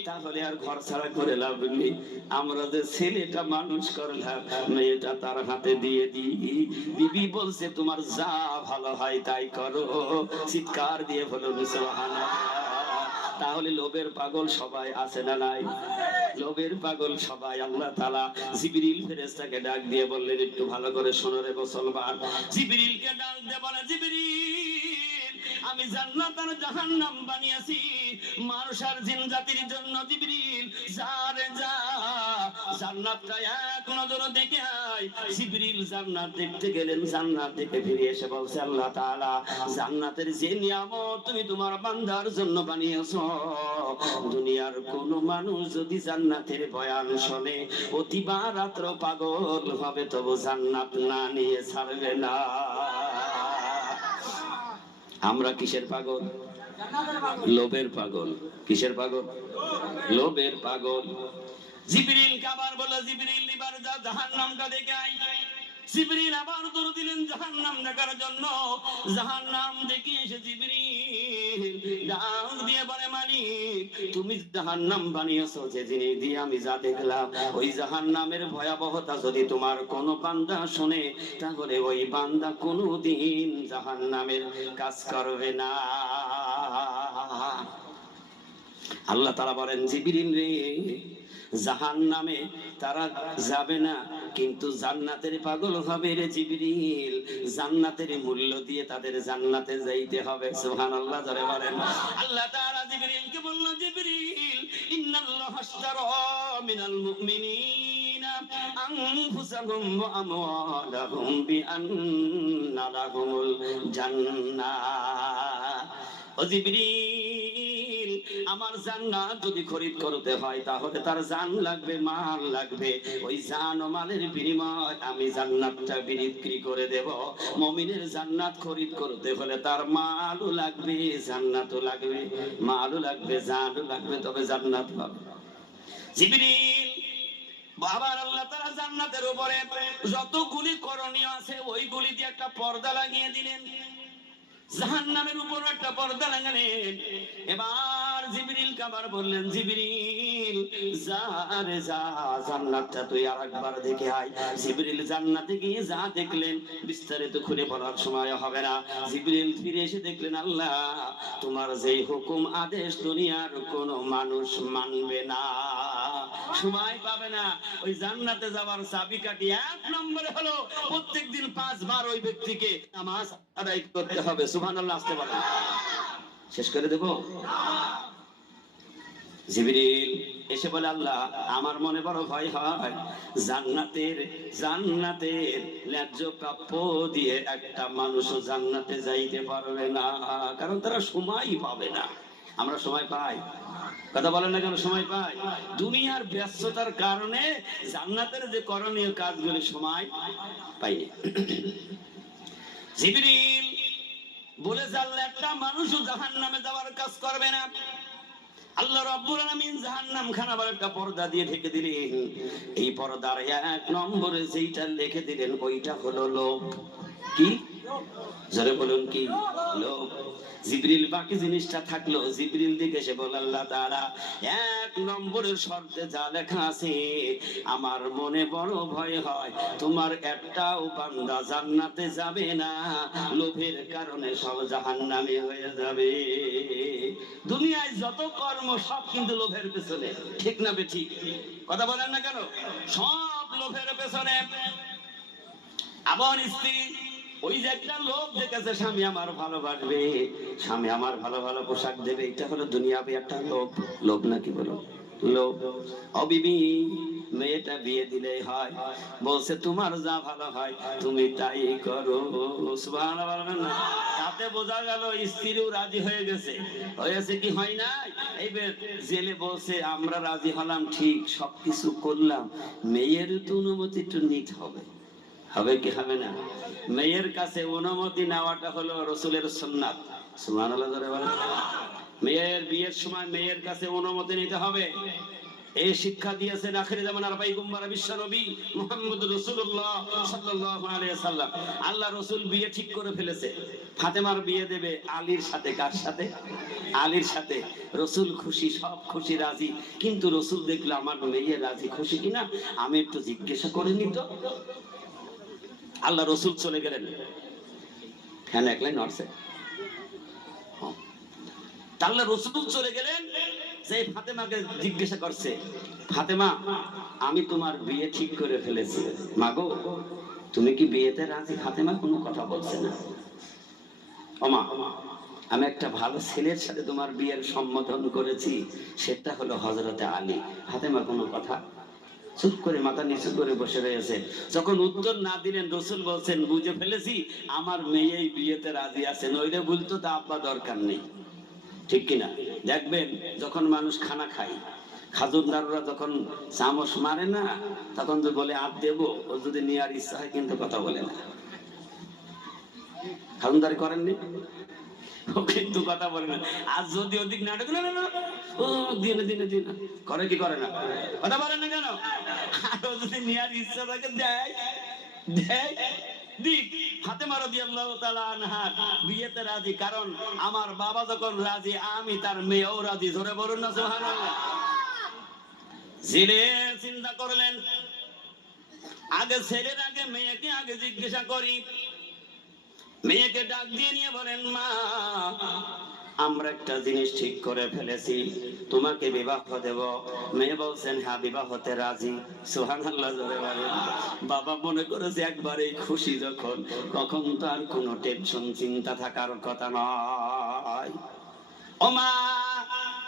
তাহলে আর ঘর ছাড়া করে লাভ নেই, আমরা যে ছেলেটা মানুষ করলাম, মেয়েটা তার হাতে দিয়ে দিই। বিবি বলছে, তোমার যা ভালো হয় তাই করো। চিৎকার দিয়ে বলো সুবহানাল্লাহ। তাহলে লোভের পাগল সবাই আছে না নাই? লোভের পাগল সবাই। আল্লাহ তাআলা জিবরিল ফেরেশতাকে ডাক দিয়ে বললেন, একটু ভালো করে শোনো রে মুসলমান। জিবরিলকে ডাক দিয়ে বলে, জিবরিল, আমি জান্নাত আর জাহান্নাম বানিয়েছি মানুষ আর জিন জাতির জন্য। জিবরিল যা রে যা, জান্নাতটা এক নজরে দেখে আয়। জিবরিল জান্নাত দেখতে গেলেন, জান্নাত দেখে ফিরে এসে বলছে, আল্লাহ তাআলা জান্নাতের যে নিয়ামত তুমি তোমার বান্দার জন্য বানিয়েছো, দুনিয়ার কোন মানুষ যদি জান্নাতের বয়ান শোনে, অতিবা রাত্র পাগল হবে, তবু জান্নাত না নিয়ে ছাড়বে না। আমরা কিসের পাগল? লোভের পাগল। কিসের পাগল? লোভের পাগল। জিবরিল কাবার বলে, জিবরিল এবার যা জাহান্নামটা দেখে আয়। জিবরিল আবার দৌড় দিলেন জাহান্নাম দেখার জন্য। জাহান্নাম দেখে এসে জিবরিল ডাক দিয়ে বলে, মালিক তুমি জাহান্নাম বানিয়েছো, যে জিনিস দিয়ে আমি যা দেখলাম, ওই জাহান্নামের ভয়াবহতা যদি তোমার কোন বান্দা শুনে, তাহলে ওই বান্দা কোনোদিন জাহান্নামের কাজ করবে না। আল্লাহ তাআলা বলেন, জিবরিল রে, জাহান্নামে তারা যাবে না, কিন্তু জান্নাতের পাগল হবে রে জিবরিল। জান্নাতের মূল্য দিয়ে তাদের জান্নাতে যাইতে হবে। সুবহানাল্লাহ, জোরে বলেন। আল্লাহ তাআলা জিবরিলকে বলল, জিবরিল, ইন্নাল্লাহা আশতারা মিনাল মুমিনিনা আনফুসাহুম ওয়া আমওয়ালাহুম বিআন্না লাহুমুল জান্নাহ। ও জিবরিল, আমার জান্নাত যদি খরিদ করতে হয় তাহলে তার জান লাগবে, মাল লাগবে। ওই জান ও মালের বিনিময়ে আমি জান্নাতটা বিক্রি করে দেব। মুমিনের জান্নাত খরিদ করতে হলে তার মালও লাগবে, জান্নাতও লাগবে। মালও লাগবে, জানও লাগবে, তবে জান্নাত পাবে। জিবরিল, বাবার আল্লাহ তাআলা জান্নাতের উপরে যতগুলি করণীয় আছে ওইগুলি দিয়ে একটা পর্দা লাগিয়ে দিলেন। জাহান্নামের উপর একটা পর্দা লাগালেন। এবার জিবরিল আবার বললেন, জিবরিল, যা রে যা, জান্নাতটা তুই আরেকবার দেখে আয়। জিবরিল জান্নাতে গিয়ে যা দেখলেন বিস্তারিত খুলে বলার সময় হবে না। জিবরিল ফিরে এসে দেখলেন, আল্লাহ তোমার যেই হুকুম আদেশ দুনিয়ার কোনো মানুষ মানবে না, সময় পাবে না। ওই জান্নাতে যাওয়ার চাবিকাঠি এক নম্বরে হলো প্রত্যেকদিন 5 বার ওই ব্যক্তিকে নামাজ আদায় করতে হবে। সুবহানাল্লাহ, আসতে পারে। শেষ করে দেব। জিবরিল এসে বলে, আল্লাহ আমার মনে বড় ভয় হয়, জান্নাতের ন্যায্য প্রাপ্য দিয়ে একটা মানুষও জান্নাতে যাইতে পারবে না, কারণ তারা সময়ই পাবে না। আমরা সময় পাই? কথা বলেন না কেন? সময় পাই? দুনিয়ার ব্যস্ততার কারণে জান্নাতের যে করণীয় কাজগুলি সময় পাইনি। জিবরিল বলে, জানলে একটা মানুষও জাহান্নামে যাওয়ার কাজ করবে না। আল্লাহ রাব্বুল আলামিন জাহান্নাম খানাবার একটা পর্দা দিয়ে ঢেকে দিলেন। এই পর্দার এক নম্বরে যেইটা লিখে দিলেন ওইটা হলো লোভ। কি? জোরে বলুন, কি? লোভ। জিবরিল বাকি জিনিসটা থাকলো, জিবরিল দিকে এসে বলে, আল্লাহ তাআলা এক নম্বরের শর্তে যা লেখা আছে, আমার মনে বড় ভয় হয় তোমার একটাও বান্দা জান্নাতে যাবে না, লোভের কারণে সব জাহান্নামে হয়ে যাবে। দুনিয়ায় যত কর্ম সব কিন্তু লোভের পেছনে, ঠিক না বেঠিক? কথা বলেন না কেন? সব লোভের পেছনে। আবার স্ত্রী ওই যে একটা লোভ দেখেছে, স্বামী আমার ভালোবাসবে, স্বামী আমার ভালো ভালো পোশাক দেবে, এটা হলো দুনিয়াবি একটা লোভ। লোভ নাকি বলো? লোভ। ও বিবি, মেয়েটা বিয়ে দিলেই হয়, বলছে তোমার যা ভালো হয় তুমি তাই করো। সুবহানাল্লাহ বলবেন না? তাতে বোঝা গেল স্ত্রীও রাজি হয়ে গেছে। হয়েছে কি হয় না? এইবার জেলে বলছে, আমরা রাজি হলাম ঠিক, সবকিছু করলাম, মেয়ের তো অনুমতি একটু নিতে হবে। হবে কি হবে না? মেয়ের কাছে অনুমতি নেওয়াটা হলো রাসূলের সুন্নাত। সুবহানাল্লাহ জোরে বলেন। মেয়ের বিয়ের সময় মেয়ের কাছে অনুমতি নিতে হবে। এই শিক্ষা দিয়েছেন আখির জামানার পয়গম্বর বিশ্ব নবী মুহাম্মদ রাসূলুল্লাহ সাল্লাল্লাহু আলাইহি সাল্লাম। আল্লাহ রাসূল বিয়ে ঠিক করে ফেলেছে, ফাতেমার বিয়ে দেবে আলীর সাথে। কার সাথে? আলীর সাথে। রাসূল খুশি, সব খুশি, রাজি। কিন্তু রাসূল দেখলো আমার মেয়ে রাজি খুশি কিনা, আমি একটু জিজ্ঞাসা করে নিত। আল্লাহ রাসূল চলে গেলেন। ফ্যান একলাই নড়ছে। আল্লাহ রাসূল চলে গেলেন, যে ফাতেমাকে জিজ্ঞাসা করছে, ফাতেমা আমি তোমার বিয়ে ঠিক করে ফেলেছি, মাগো তুমি কি বিয়েতে রাজি? ফাতেমা কোনো কথা বলছে না। ওমা, আমি একটা ভালো ছেলের সাথে তোমার বিয়ের সম্বোধন করেছি, সেটা হলো হযরতে আলী। ফাতেমা কোনো কথা, চুপ করে মাথা নিচু করে বসে রয়েছে। যখন উত্তর না দিলেন, রাসূল বলছেন, বুঝে ফেলেছি আমার মেয়ে এই বিয়েতে রাজি আছে, নইলে বলতো তা আব্বা দরকার নেই। ঠিক কিনা? দেখবেন যখন মানুষ খানা খায়, খাজুরদাররা যখন চামচ মারে না, তখন তো বলে আর দেবো, ও যদি নেওয়ার ইচ্ছা হয় কিন্তু কথা বলে না। খাজুরদারি করেননি? ও কিন্তু কথা বলে না। আর যদি ওদিক নাটক, না না না ও দিনে দিনে দিন করে, কি করে না? কথা বলেন না কেন? আর ও যদি নেওয়ার ইচ্ছা থাকে দেয়, দেয়। ফাতেমা রাদিয়াল্লাহু তাআলা আনহা বিয়েতে রাজি, কারণ আমার বাবা যখন রাজি আমি তার মেয়েও রাজি। জোরে বলুন না সুবহানাল্লাহ। জেলে চিন্তা করলেন, আগে ছেলের আগে মেয়েকে আগে জিজ্ঞাসা করি। মেয়েকে ডাক দিয়ে নিয়ে বলেন, মা আমরা একটা জিনিস ঠিক করে ফেলেছি, তোমাকে বিবাহ দেব। মেয়ে বলছেন হ্যাঁ, বিবাহতে রাজি। সুবহানাল্লাহ জোরে বলেন। বাবা মনে করেছে একবারে খুশি, যখন কখন তো আর কোনো টেনশন চিন্তা থাকার কথা নয়। ও মা,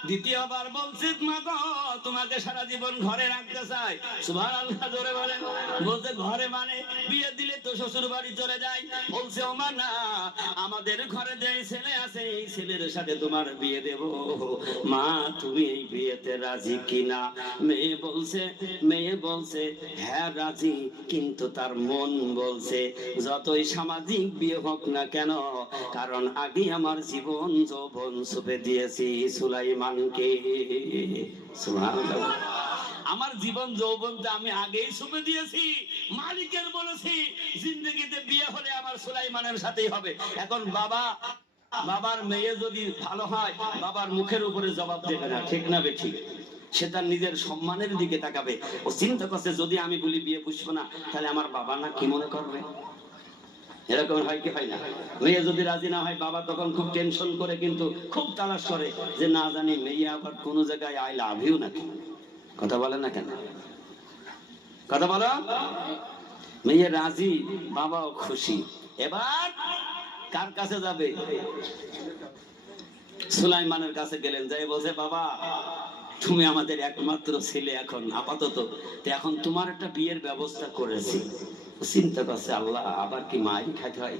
দ্বিতীয়বার বলছে মা গো, তোমাকে সারা জীবন ঘরে রাখতে চাই। সুবহানাল্লাহ জোরে বলেন। বলছে ঘরে মানে বিয়ে দিলে তো শ্বশুর বাড়ি চলে যায়। বলছে ও মা না, আমাদের ঘরে যে ছেলে আছে এই ছেলের সাথে তোমার বিয়ে দেব। মা তুমি এই বিয়েতে রাজি কিনা? মেয়ে বলছে হ্যাঁ রাজি, কিন্তু তার মন বলছে যতই সামাজিক বিয়ে হোক না কেন, কারণ আগে আমার জীবন যৌবন সুপে দিয়েছি সুলাইমানকে। সুবহানাল্লাহ। আমার জীবন যৌবনটা আমি আগেই সুপে দিয়েছি, মালিকের বলেছি জিন্দগিতে বিয়ে হলে আমার সুলাইমানের সাথেই হবে। এখন বাবার মেয়ে যদি ভালো হয়, বাবার মুখের উপরে জবাব দেবে না, ঠিক না বেঠিক? সে তার নিজের সম্মানের দিকে তাকাবে। ও চিন্তা করছে যদি আমি বলি বিয়ে পুষবো না, তাহলে আমার বাবা না কি মনে করবে। এরকম হয় কি হয় না? মেয়ে যদি রাজি না হয়, বাবা তখন খুব টেনশন করে, কিন্তু খুব তালাশ করে যে না জানি মেয়ে আবার কোন জায়গায় আই লাভ ইউ নাকি। কথা বলে না কেন? কথা বলো। মেয়ে রাজি, বাবাও খুশি। এবার কার কাছে যাবে? সুলাইমানের কাছে গেলেন, যাই বলছে বাবা তুমি আমাদের একমাত্র ছেলে, এখন আপাতত এখন তোমার একটা বিয়ের ব্যবস্থা করেছি। চিন্তা করছে আল্লাহ আবার কি মাই খাইতে হয়?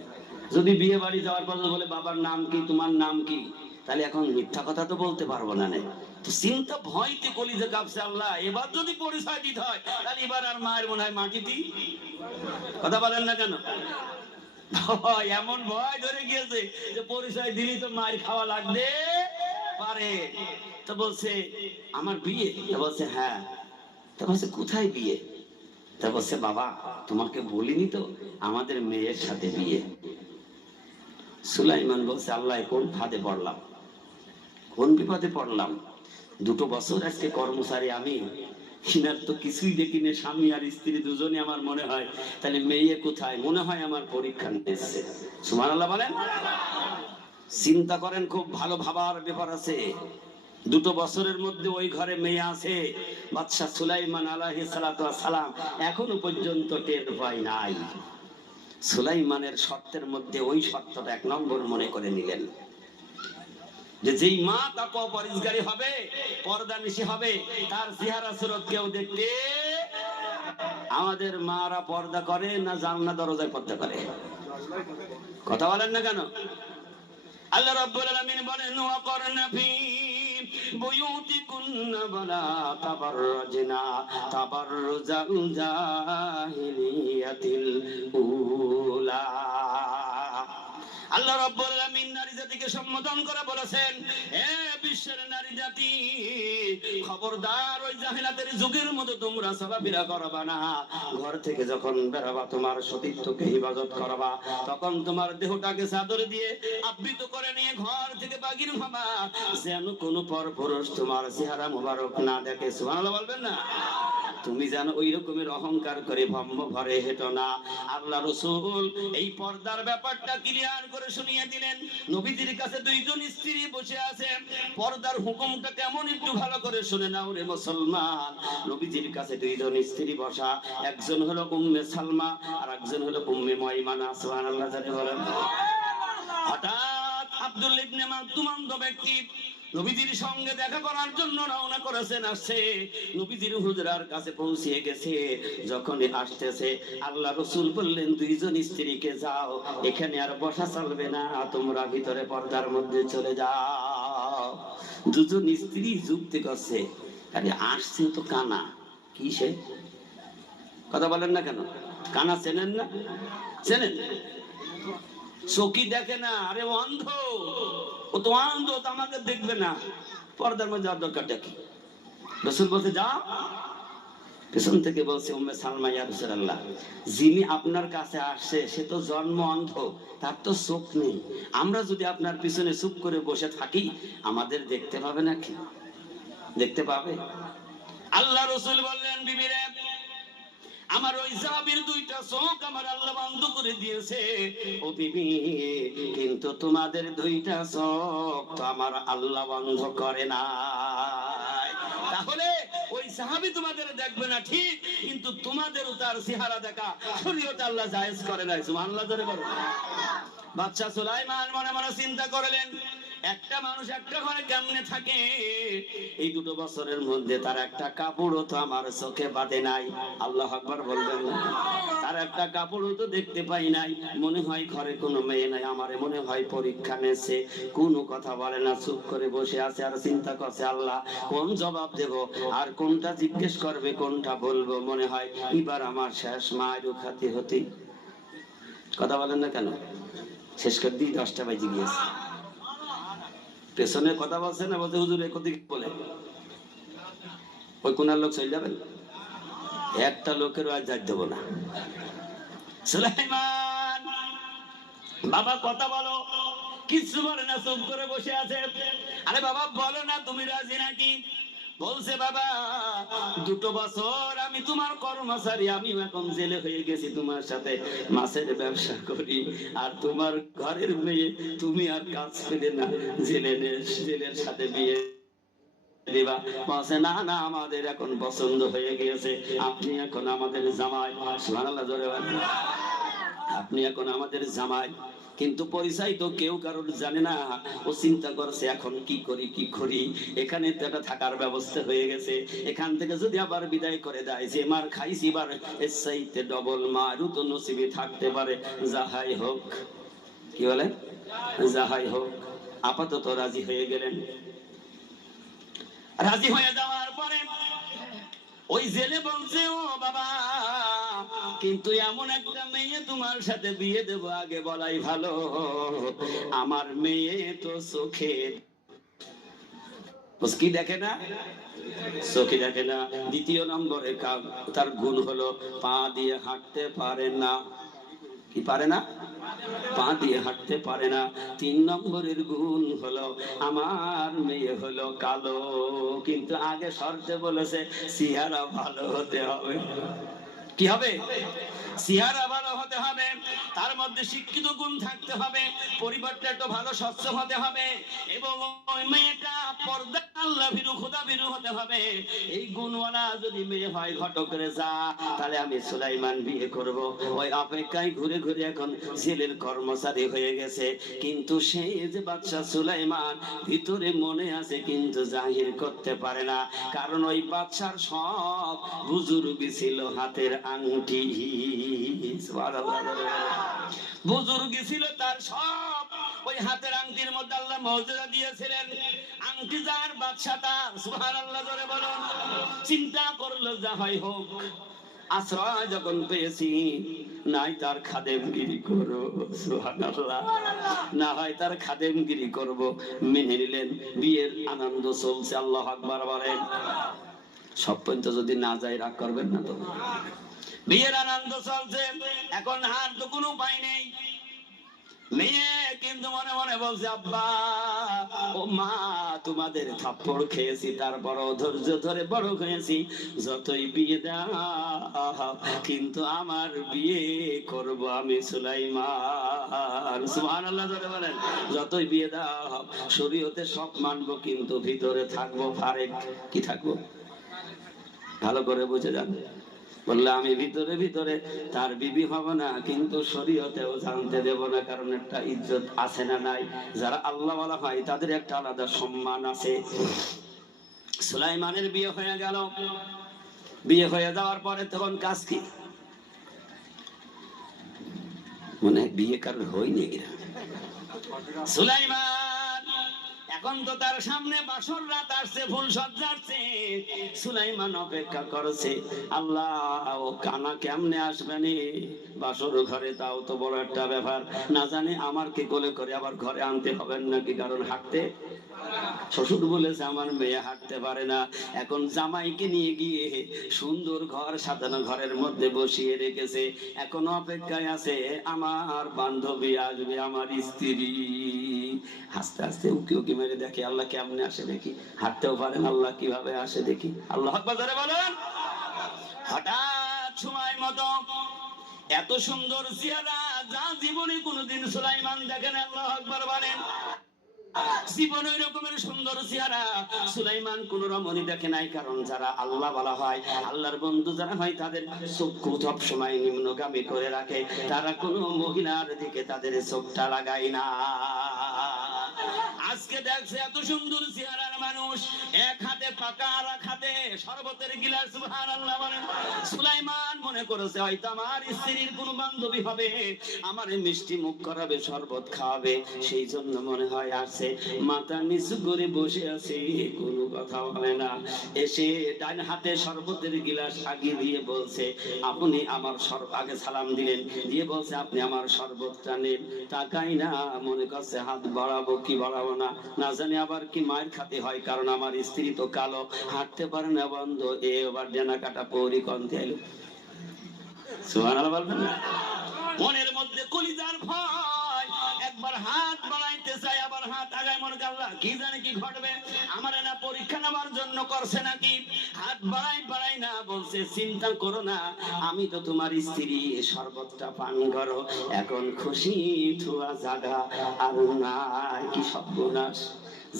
যদি বিয়ে বাড়ি যাওয়ার পর বলে বাবার নাম কি, তোমার নাম কি, তাহলে এখন মিথ্যা কথা তো বলতে পারবো না। তো চিন্তা ভয়তে কলিজা কাঁপছে, আল্লাহ এবার যদি পরিচয় দিতে হয় তাহলে এবার আর মায়ের মনে হয় মাটি দিই। কথা বলেন না কেন? এমন ভয় ধরে গিয়েছে যে পরিচয় দিলি তো মায়ের খাওয়া লাগবে পারে। তো বলছে আমার বিয়ে? তো বলছে হ্যাঁ। তো বলছে কোথায় বিয়ে? তা বলছে বাবা তোমাকে বলিনি তো, আমাদের মেয়ের সাথে বিয়ে। সুলাইমান বলছে আল্লাহ কোন ফাঁদে পড়লাম, কোন বিপদে পড়লাম। 2 বছর আজকে কর্মচারী আমি, কিনার তো কিছুই দেখিনি, স্বামী আর স্ত্রী দুজনে আমার মনে হয়, তাহলে মেয়ে কোথায়? মনে হয় আমার পরীক্ষা নিতেছে। সুবহানাল্লাহ বলেন। চিন্তা করেন, খুব ভালো ভাবার ব্যাপার আছে। 2 বছরের মধ্যে ওই ঘরে মেয়ে আছে। বাদশা সুলাইমান আলাইহিস সালাতু ওয়াস সালাম এখনো পর্যন্ত টের পায় নাই। সুলাইমানের শর্তের মধ্যে ওই শর্তটা 1 নম্বর মনে করে নিলেন, যে যেই মা তাকওয়া পরহেজগারী হবে, পর্দানিশী হবে, তার চেহারা সুরত কেউ দেখতে। আমাদের মারা পর্দা করে না জানলা দরজায় পর্দা করে? কথা বলেন না কেন? আল্লাহ রাব্বুল আলামিন বলেন ওয়াকরনা ফি বুয়ুতিকুন্না ওয়ালা তাবাররাজনা তাবাররুজাল জাহিলিয়াতিল উলা। আল্লাহ রাব্বুল আলামিন নারী জাতিকে সম্বোধন করে বলেছেন, হে বিশ্বের নারী জাতি, খবরদার ওই জাহিলাতের যুগের মতো তোমরা চলাফেরা করবা না। ঘর থেকে যখন বেরোবা তোমার সতীত্বকে হিফাজত করবা, তখন তোমার দেহটাকে চাদর দিয়ে আবৃত করে নিয়ে ঘর থেকে বাগির হবা, যেন কোনো পরপুরুষ তোমার চেহারা মোবারক না দেখে। সুবহানাল্লাহ বলবেন না? তুমি যেন ওই রকমের অহংকার করে ভম্ব ভরে হেঁটো না। আল্লাহ রাসূল এই পর্দার ব্যাপারটা ক্লিয়ার করে শুনিয়ে দিলেন। নবীজির কাছে 2 জন স্ত্রী বসে আছে, পর্দার হুকুমটা কেমন একটু ভালো করে শুনে নাও রে মুসলমান। নবীজির কাছে 2 জন স্ত্রী বসা, একজন হলো উম্মে সালমা আর একজন হলো উম্মে মুয়াইমানা। সুবহানাল্লাহ জানেন বলেন। হঠাৎ আব্দুল্লাহ ইবনে মাকতুম অন্ধ ব্যক্তি নবীজির সঙ্গে দেখা করার জন্য রওনা করেছেন, আসছে নবীজির হুজরার কাছে পৌঁছে গেছে। যখনই আসতেছে আল্লাহ রাসূল বললেন 2 জন স্ত্রীকে যাও, এখানে আর বসা চলবে না, তোমরা ভিতরে পর্দার মধ্যে চলে যাও। 2 জন স্ত্রী যুক্তি করছে, আরে আসছে তো কানা, কি সে? কথা বলেন না কেন? কানা চেনেন না? চেনেন? চোখই দেখে না, আরে অন্ধ। ও তো অন্ধ, তো আমাকে দেখবে না, পর্দার মধ্যে যাওয়ার দরকারটা কি? রাসূল বলতে যাও। পেছন থেকে বলছে উম্মে সালমা, ইয়া রাসূলুল্লাহ, যিনি আপনার কাছে আসছে সে তো জন্ম অন্ধ, তার তো চোখ নেই। আমরা যদি আপনার পিছনে চুপ করে বসে থাকি, আমাদের দেখতে পাবে নাকি? দেখতে পাবে? আল্লাহ রাসূল বললেন, বিবি রে, আমার ওই সাহাবীর দুইটা চোখ আমার আল্লাহ বন্ধ করে দিয়েছে ও বিবি, কিন্তু তোমাদের দুইটা চোখ তো আমার আল্লাহ বন্ধ করে না। তাহলে ওই সাহাবী তোমাদের দেখবে না ঠিক, কিন্তু তোমাদেরও তার চেহারা দেখা শরীয়তে আল্লাহ জায়েজ করে না। সুবহানাল্লাহ জোরে বলো। বাদশা সুলাইমান মনে মনে চিন্তা করলেন, একটা মানুষ একটা ঘরে কেমনে থাকে? এই 2 বছরের মধ্যে তার একটা কাপড়ও তো আমার চোখে বাঁধে নাই। আল্লাহু আকবার বলবেন। তার একটা কাপড়ও তো দেখতে পাই নাই। মনে হয় ঘরে কোনো মেয়ে নাই, আমারে মনে হয় পরীক্ষা নেছে। কোনো কথা বলে না, চুপ করে বসে আছে আর চিন্তা করছে, আল্লাহ কোন জবাব দেব, আর কোনটা জিজ্ঞেস করবে, কোনটা বলবো। মনে হয় এবার আমার শেষ মায়ের খাতি হতি। কথা বলেন না কেন? শেষ করে দিই 10টা বাজে গিয়েছে। পেছনে কথা বলছে না, বলতে হুজুর এই কথা বলে ওই কোনার লোক চলে যাবেন। একটা লোকের আজ যাই দেবো না। সুলাইমান বাবা কথা বলো, কিছু বলে না, চুপ করে বসে আছে। আরে বাবা বলো না, তুমি রাজি নাকি? বলছে, বাবা 2 বছর আমি তোমার কর্মচারী, আমি এখন জেলে হয়ে গেছি, তোমার সাথে মাছের ব্যবসা করি, আর তোমার ঘরের মেয়ে তুমি আর কাজ পেলে না, জেলের সাথে বিয়ে দিবা। বলছে, না না, আমাদের এখন পছন্দ হয়ে গিয়েছে, আপনি এখন আমাদের জামাই। সুবহানাল্লাহ জোরে বলেন। আপনি এখন আমাদের জামাই। কিন্তু পরিচয় তো কেউ কারোর জানে না। ও চিন্তা করছে, এখন কি করি। এখানে তো একটা থাকার ব্যবস্থা হয়ে গেছে, এখান থেকে যদি আবার বিদায় করে দেয়, যে মার খাইছি বার এর চাইতে ডবল মারও তো নসিবে থাকতে পারে। যাহাই হোক, কি বলেন, যাহাই হোক, আপাতত রাজি হয়ে গেলেন। রাজি হয়ে যাওয়ার পরে ওই জেলে বলছে, ও বাবা, কিন্তু এমন একটা মেয়ে তোমার সাথে বিয়ে দেব, আগে বলাই ভালো, আমার মেয়ে তো চোখে কি দেখে না, চোখে দেখে না। দ্বিতীয় নম্বরে তার গুণ হলো পা দিয়ে হাঁটতে পারে না। কি পারে না? পা দিয়ে হাঁটতে পারে না। 3 নম্বরের গুণ হলো আমার মেয়ে হলো কালো, কিন্তু আগে শর্তে বলেছে চেহারা ভালো হতে হবে। কি হবে? চেহারা ভালো হতে হবে, তার মধ্যে শিক্ষিত গুণ থাকতে হবে, পরিবারটা একটু ভালো স্বচ্ছ হতে হবে, এবং ওই মেয়েটা পর্দা আল্লাহ ভীরু খোদা ভীরু হতে হবে। এই গুণওয়ালা যদি মেয়ে হয় ঘটকের যা, তাহলে আমি সুলাইমান বিয়ে করব। ওই অপেক্ষায় ঘুরে ঘুরে এখন জেলের কর্মচারী হয়ে গেছে, কিন্তু সেই যে বাদশা সুলাইমান ভিতরে মনে আছে, কিন্তু জাহির করতে পারে না, কারণ ওই বাদশার সব বুজুর্গি ছিল হাতের আংটি। বুজুর্গি ছিল তার সব, ওই হাতের আংটির মধ্যে আল্লাহ মর্যাদা দিয়েছিলেন। আংটি যার বাদশা তার। সুবহানাল্লাহ জোরে বলুন। চিন্তা করলো, যা হয় হোক, আশ্রয় যখন পেয়েছি, নাই তার খাদেমগিরি করো। সুবহানাল্লাহ। না হয় তার খাদেমগিরি করব। মেনে নিলেন। বিয়ের আনন্দ চলছে। আল্লাহু আকবার বলেন। সব পর্যন্ত যদি না যায় রাগ করবেন না তো। বিয়ের আনন্দ চলছে, এখন আর তো কোনো উপায় নেই। মেয়ে কিন্তু মনে মনে বলছে, আব্বা ও মা, তোমাদের থাপ্পড় খেয়েছি, তারপর ধৈর্য ধরে বড় হয়েছি, যতই বিয়ে দাও, কিন্তু আমার বিয়ে করব আমি সুলাইমান। সুবহানাল্লাহ জোরে বলেন। যতই বিয়ে দাও, শরীয়তে সব মানবো, কিন্তু ভিতরে থাকবো ফারেক। কি থাকবো? ভালো করে বুঝে যান। বললে আমি ভিতরে তার বিবি হব না, কিন্তু শরীয়তেও জানতে দেব না, কারণ একটা ইজ্জত আছে না নাই? যারা আল্লাহ ওয়ালা হয় তাদের একটা আলাদা সম্মান আছে। সুলাইমানের বিয়ে হয়ে গেল। বিয়ে হয়ে যাওয়ার পরে তখন কাজ কি? মনে হয় বিয়ে কারোর হয়নি কিনা। সুলাইমান এখন তো তার সামনে বাসর রাত আসছে, ফুল সজ্জা আসছে। সুলাইমান অপেক্ষা করছে, আল্লাহ ও কানা কেমনে আসবে নি বাসর ঘরে, তাও তো বড় একটা ব্যাপার। না জানি আমার কি কোলে করে আবার ঘরে আনতে হবেন নাকি, কারণ হাঁটতে শ্বশুর বলেছে আমার মেয়ে হাঁটতে পারে না। এখন জামাইকে নিয়ে গিয়ে সুন্দর ঘর সাজানো ঘরের মধ্যে বসিয়ে রেখেছে, এখন অপেক্ষায় আছে আমার বান্ধবী আসবে, আমার স্ত্রী। আস্তে আস্তে উকি উকি মেরে দেখে আল্লাহ কেমনে আসে দেখি। হাঁটতেও পারেন, আল্লাহ কিভাবে আসে দেখি। আল্লাহ আকবার জোরে বলেন। হঠাৎ সময় মতো এত সুন্দর চেহারা যা জীবনে কোনোদিন সুলাইমান দেখেন। আল্লাহু আকবার বলেন। জীবনে ওই রকমের সুন্দর চেহারা সুলাইমান কোন রমণী দেখে নাই। কারণ যারা আল্লাহ বলা হয়, আল্লাহর বন্ধু যারা হয়, তাদের চক্ষু সব সময় নিম্নগামী করে রাখে। তারা কোনো মহিলার দিকে তাদের চোখটা লাগায় না। আজকে দেখছে এত সুন্দর চেহারার মানুষ, এক হাতে পাকা আর এক হাতে শরবতের গিলাস। সুবহানাল্লাহ বলেন। সুলাইমান মনে করেছে হয়তো আমার স্ত্রীর কোনো বান্ধবী হবে, আমার মিষ্টি মুখ করাবে, শরবত খাওয়াবে, সেই জন্য মনে হয় আসছে। মাথা নিচু করে বসে আছে, কোনো কথা বলে না। এসে ডান হাতে শরবতের গিলাস আগে দিয়ে বলছে, আপনি আমার আগে সালাম দিলেন, দিয়ে বলছে আপনি আমার শরবতটা নেন। তাকাই না, মনে করছে হাত বাড়াবো কি বাড়াবো না, না জানি আবার কি মায়ের খাতে হয়। কারণ আমার স্ত্রী তো কালো, হাঁটতে পারে না বন্ধ। এবার ডেনা কাটা পৌরি কন্তে এলো। সুবহানাল্লাহ বলবেন না? মনের মধ্যে কলিজার ভয়, একবার হাত বাড়াইতে চাই, আবার হাত আগায়। মনে আল্লাহ কি জানে কি ঘটবে, আমার না পরীক্ষা নেওয়ার জন্য করছে নাকি। হাত বাড়াই না, বলছে চিন্তা করো না, আমি তো তোমার স্ত্রী, শরবতটা পান করো। এখন খুশি থুয়া জাগা আর না, কি সর্বনাশ।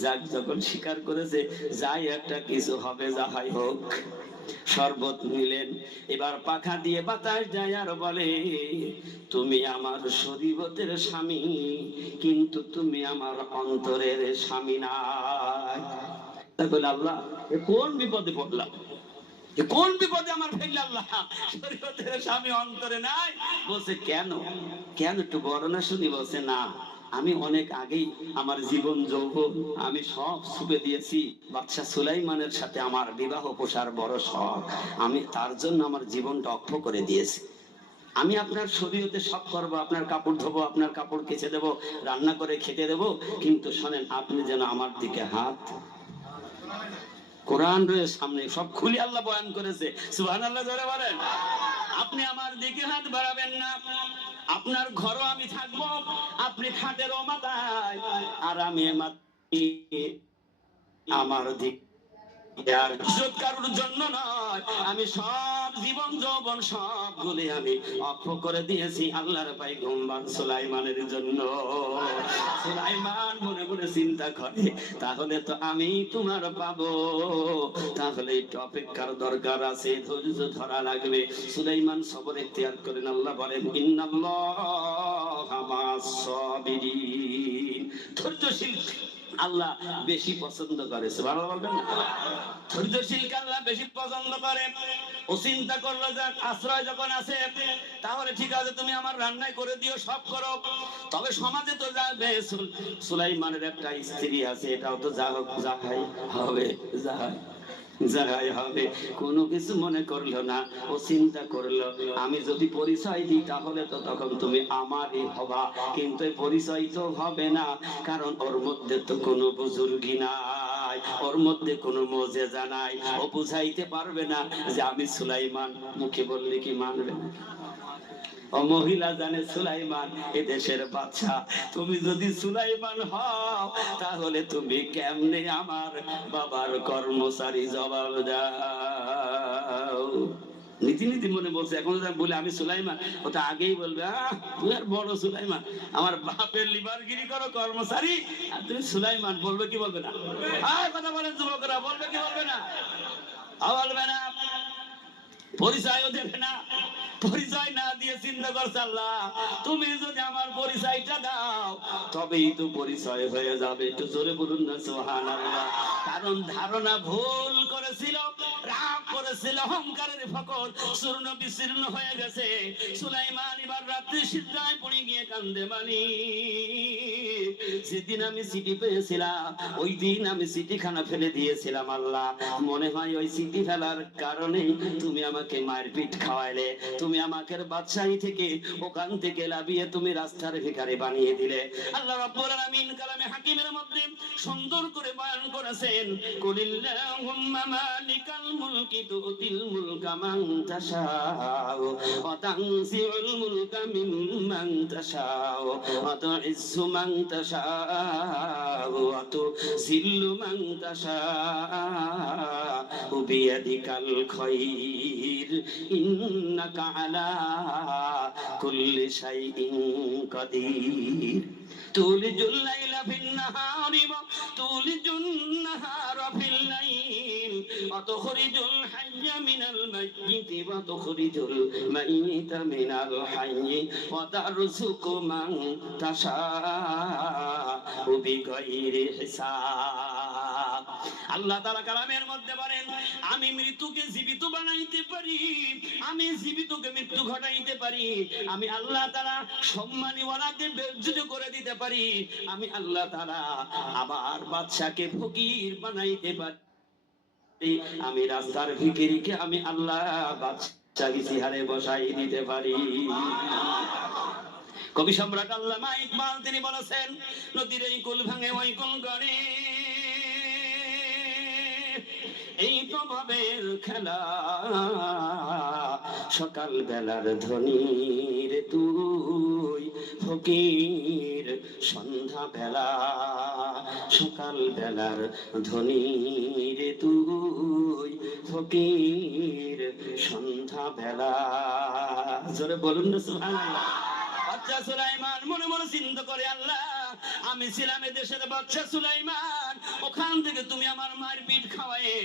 যাক যখন স্বীকার করেছে, যাই একটা কিছু হবে, যা হয় হোক। শরবত নিলেন, এবার পাখা দিয়ে বাতাস যায় আর বলে, তুমি আমার শরীয়তের স্বামী, কিন্তু তুমি আমার অন্তরের স্বামী নাই। বলে আল্লাহ কোন বিপদে পড়লাম, কোন বিপদে আমার ফেললে আল্লাহ, শরীয়তের স্বামী অন্তরে নাই। বলছে কেন কেন একটু বর্ণনা শুনি। বলছে না, আমি অনেক আগেই আমার জীবন যৌবন আমি সব ছুপে দিয়েছি। বাদশা সুলাইমানের সাথে আমার বিবাহ পোষার বড় শখ, আমি তার জন্য আমার জীবনটা অক্ষ করে দিয়েছি। আমি আপনার শরীয়তে সব করবো, আপনার কাপড় ধোবো, আপনার কাপড় কেচে দেবো, রান্না করে খেতে দেবো, কিন্তু শোনেন আপনি যেন আমার দিকে হাত, কোরআন রয়েছে সামনে, সব খুলে আল্লাহ বয়ান করেছে। সুবহানাল্লাহ জোরে বলেন। আপনি আমার দিকে হাত বাড়াবেন না, আপনার ঘরও আমি থাকবো, আপনি খাটেরও মাথায়, আর আমি আমার দিকে কারোর জন্য নয়, আমি সব জীবন যৌবন সবগুলি আমি অক্ষ করে দিয়েছি আল্লাহর পয়গম্বর সুলাইমানের জন্য। সুলাইমান মনে মনে চিন্তা করে, তাহলে তো আমি তোমার পাবো, তাহলে একটু অপেক্ষার দরকার আছে, ধৈর্য ধরা লাগবে। সুলাইমান সবর ইখতিয়ার করেন। আল্লাহ বলেন, ইন্নাল্লাহা মা'আস সাবিরিন। ধৈর্যশীল আল্লাহ বেশি পছন্দ করে। সুবহানাল্লাহ বলবেন না? ধৈর্যশীলকে আল্লাহ বেশি পছন্দ করে। ও চিন্তা করলো যে আশ্রয় যখন আছে, তাহলে ঠিক আছে, তুমি আমার রান্নাই করে দিও, সব করো, তবে সমাজে তো যাবে। সুলাইমানের একটা স্ত্রী আছে, এটাও তো যা হোক যা খাই হবে, যা যাই হবে, কোনো কিছু মনে করলো না। ও চিন্তা করলো, আমি যদি পরিচয় দিই তাহলে তো তখন তুমি আমারই হবা, কিন্তু পরিচয় তো হবে না, কারণ ওর মধ্যে তো কোনো বুজুর্গি নাই, ওর মধ্যে কোনো মুজিজা নাই, ও বুঝাইতে পারবে না যে আমি সুলাইমান। মুখে বললে কি মানবে না? ও মহিলা জানে সুলাইমান এ দেশের বাদশা, তুমি যদি সুলাইমান হও তাহলে তুমি কেমনে আমার বাবার কর্মচারী জবাব দাও। নীতি নীতি মনে বলছে, এখন যদি বলে আমি সুলাইমান, ওটা আগেই বলবে তুই আর বড় সুলাইমান, আমার বাপের লিভারগিরি করো কর্মচারী, আর তুমি সুলাইমান। বলবে কি বলবে না? কথা বলেন যুবকরা, বলবে কি বলবে না? বলবে না, পরিচয়ও দেবে না। পরিচয় না দিয়ে চিন্তা করছে, আল্লাহ তুমি যদি আমার পরিচয়টা দাও তবেই তো পরিচয় হয়ে যাবে। একটু জোরে বলুন না সুবহানাল্লাহ। কারণ ধারণা ভুল করেছিল, রাগ করেছিল, অহংকারের ফকর চূর্ণ বিচূর্ণ হয়ে গেছে। সুলাইমান এবার রাত্রে সিজদায় পড়ে গিয়ে কান্দে, মানি যেদিন আমি চিঠি পেয়েছিলাম ওই দিন আমি চিঠিখানা ফেলে দিয়েছিলাম। আল্লাহ মনে হয় ওই চিঠি ফেলার কারণে তুমি আমাকে মায়ের পিঠ খাওয়াইলে, তুমি আমাকে বাদশাহী থেকে ওখান থেকে লাভিয়ে তুমি রাস্তার ভিখারি বানিয়ে দিলে। আল্লাহ রাব্বুল আলামিন কালামে হাকিমের মধ্যে সুন্দর করে বয়ান করেছেন, কুলিল্লাহুম্মা মালিকাল মুলকি তুতিল মুলকা মান তাশাউ ওয়া তানজিউল মুলকা মিম্মান তাশাউ ওয়া তুইজ্জু মান তাশাউ ওয়া তুযিল্লু মান তাশাউ বিয়াদিকাল খায়র ইন্নাকা আলা কুল্লি শাইইন কাদির তুলিজুল লাইলা ফিন নাহারি ওয়া তুলিজুন নাহারা ফিল লাইল ওয়া তুখরিজুল হাইয়্যা মিনাল মাইয়্যিতি ওয়া তুখরিজুল মাইয়্যিতা মিনাল হাইয়্যি ওয়া তারযুকু মান তাশাউ বিগাইরি হিসাব। আল্লাহ তাআলা কালামের মধ্যে বলেন, আমি মৃত্যুকে জীবিত বানাইতে পারি, আমি জীবিতকে মৃত্যু ঘটাইতে পারি, আমি আল্লাহ তাআলা সম্মানীওয়ালাকে বেইজ্জত করে দিতে পারি, আমি আল্লাহ তাআলা আবার বাদশাকে ফকির বানাইতে পারি, আমি রাস্তার ভিখিরিকে আমি আল্লাহ বাদশাহী চেয়ারে বসাই দিতে পারি। কবি সম্রাট আল্লামা ইকবাল তিনি বলেছেন, নদীর এই কুল ভাঙে ওই কুল গড়ে, এই তো ভবের খেলা, সকাল বেলার ধনী রে তুই ফকির সন্ধ্যা বেলা, সকাল বেলার ধনী রে তুই ফকির সন্ধ্যা বেলা। জোরে বলুন না সুবহানাল্লাহ। বাদশা সুলাইমান মনে মনে চিন্তা করে, আল্লাহ আমি ছিলাম দেশের বাদশা সুলাইমান, ওখান থেকে তুমি আমার মারপিট খাওয়ায়ে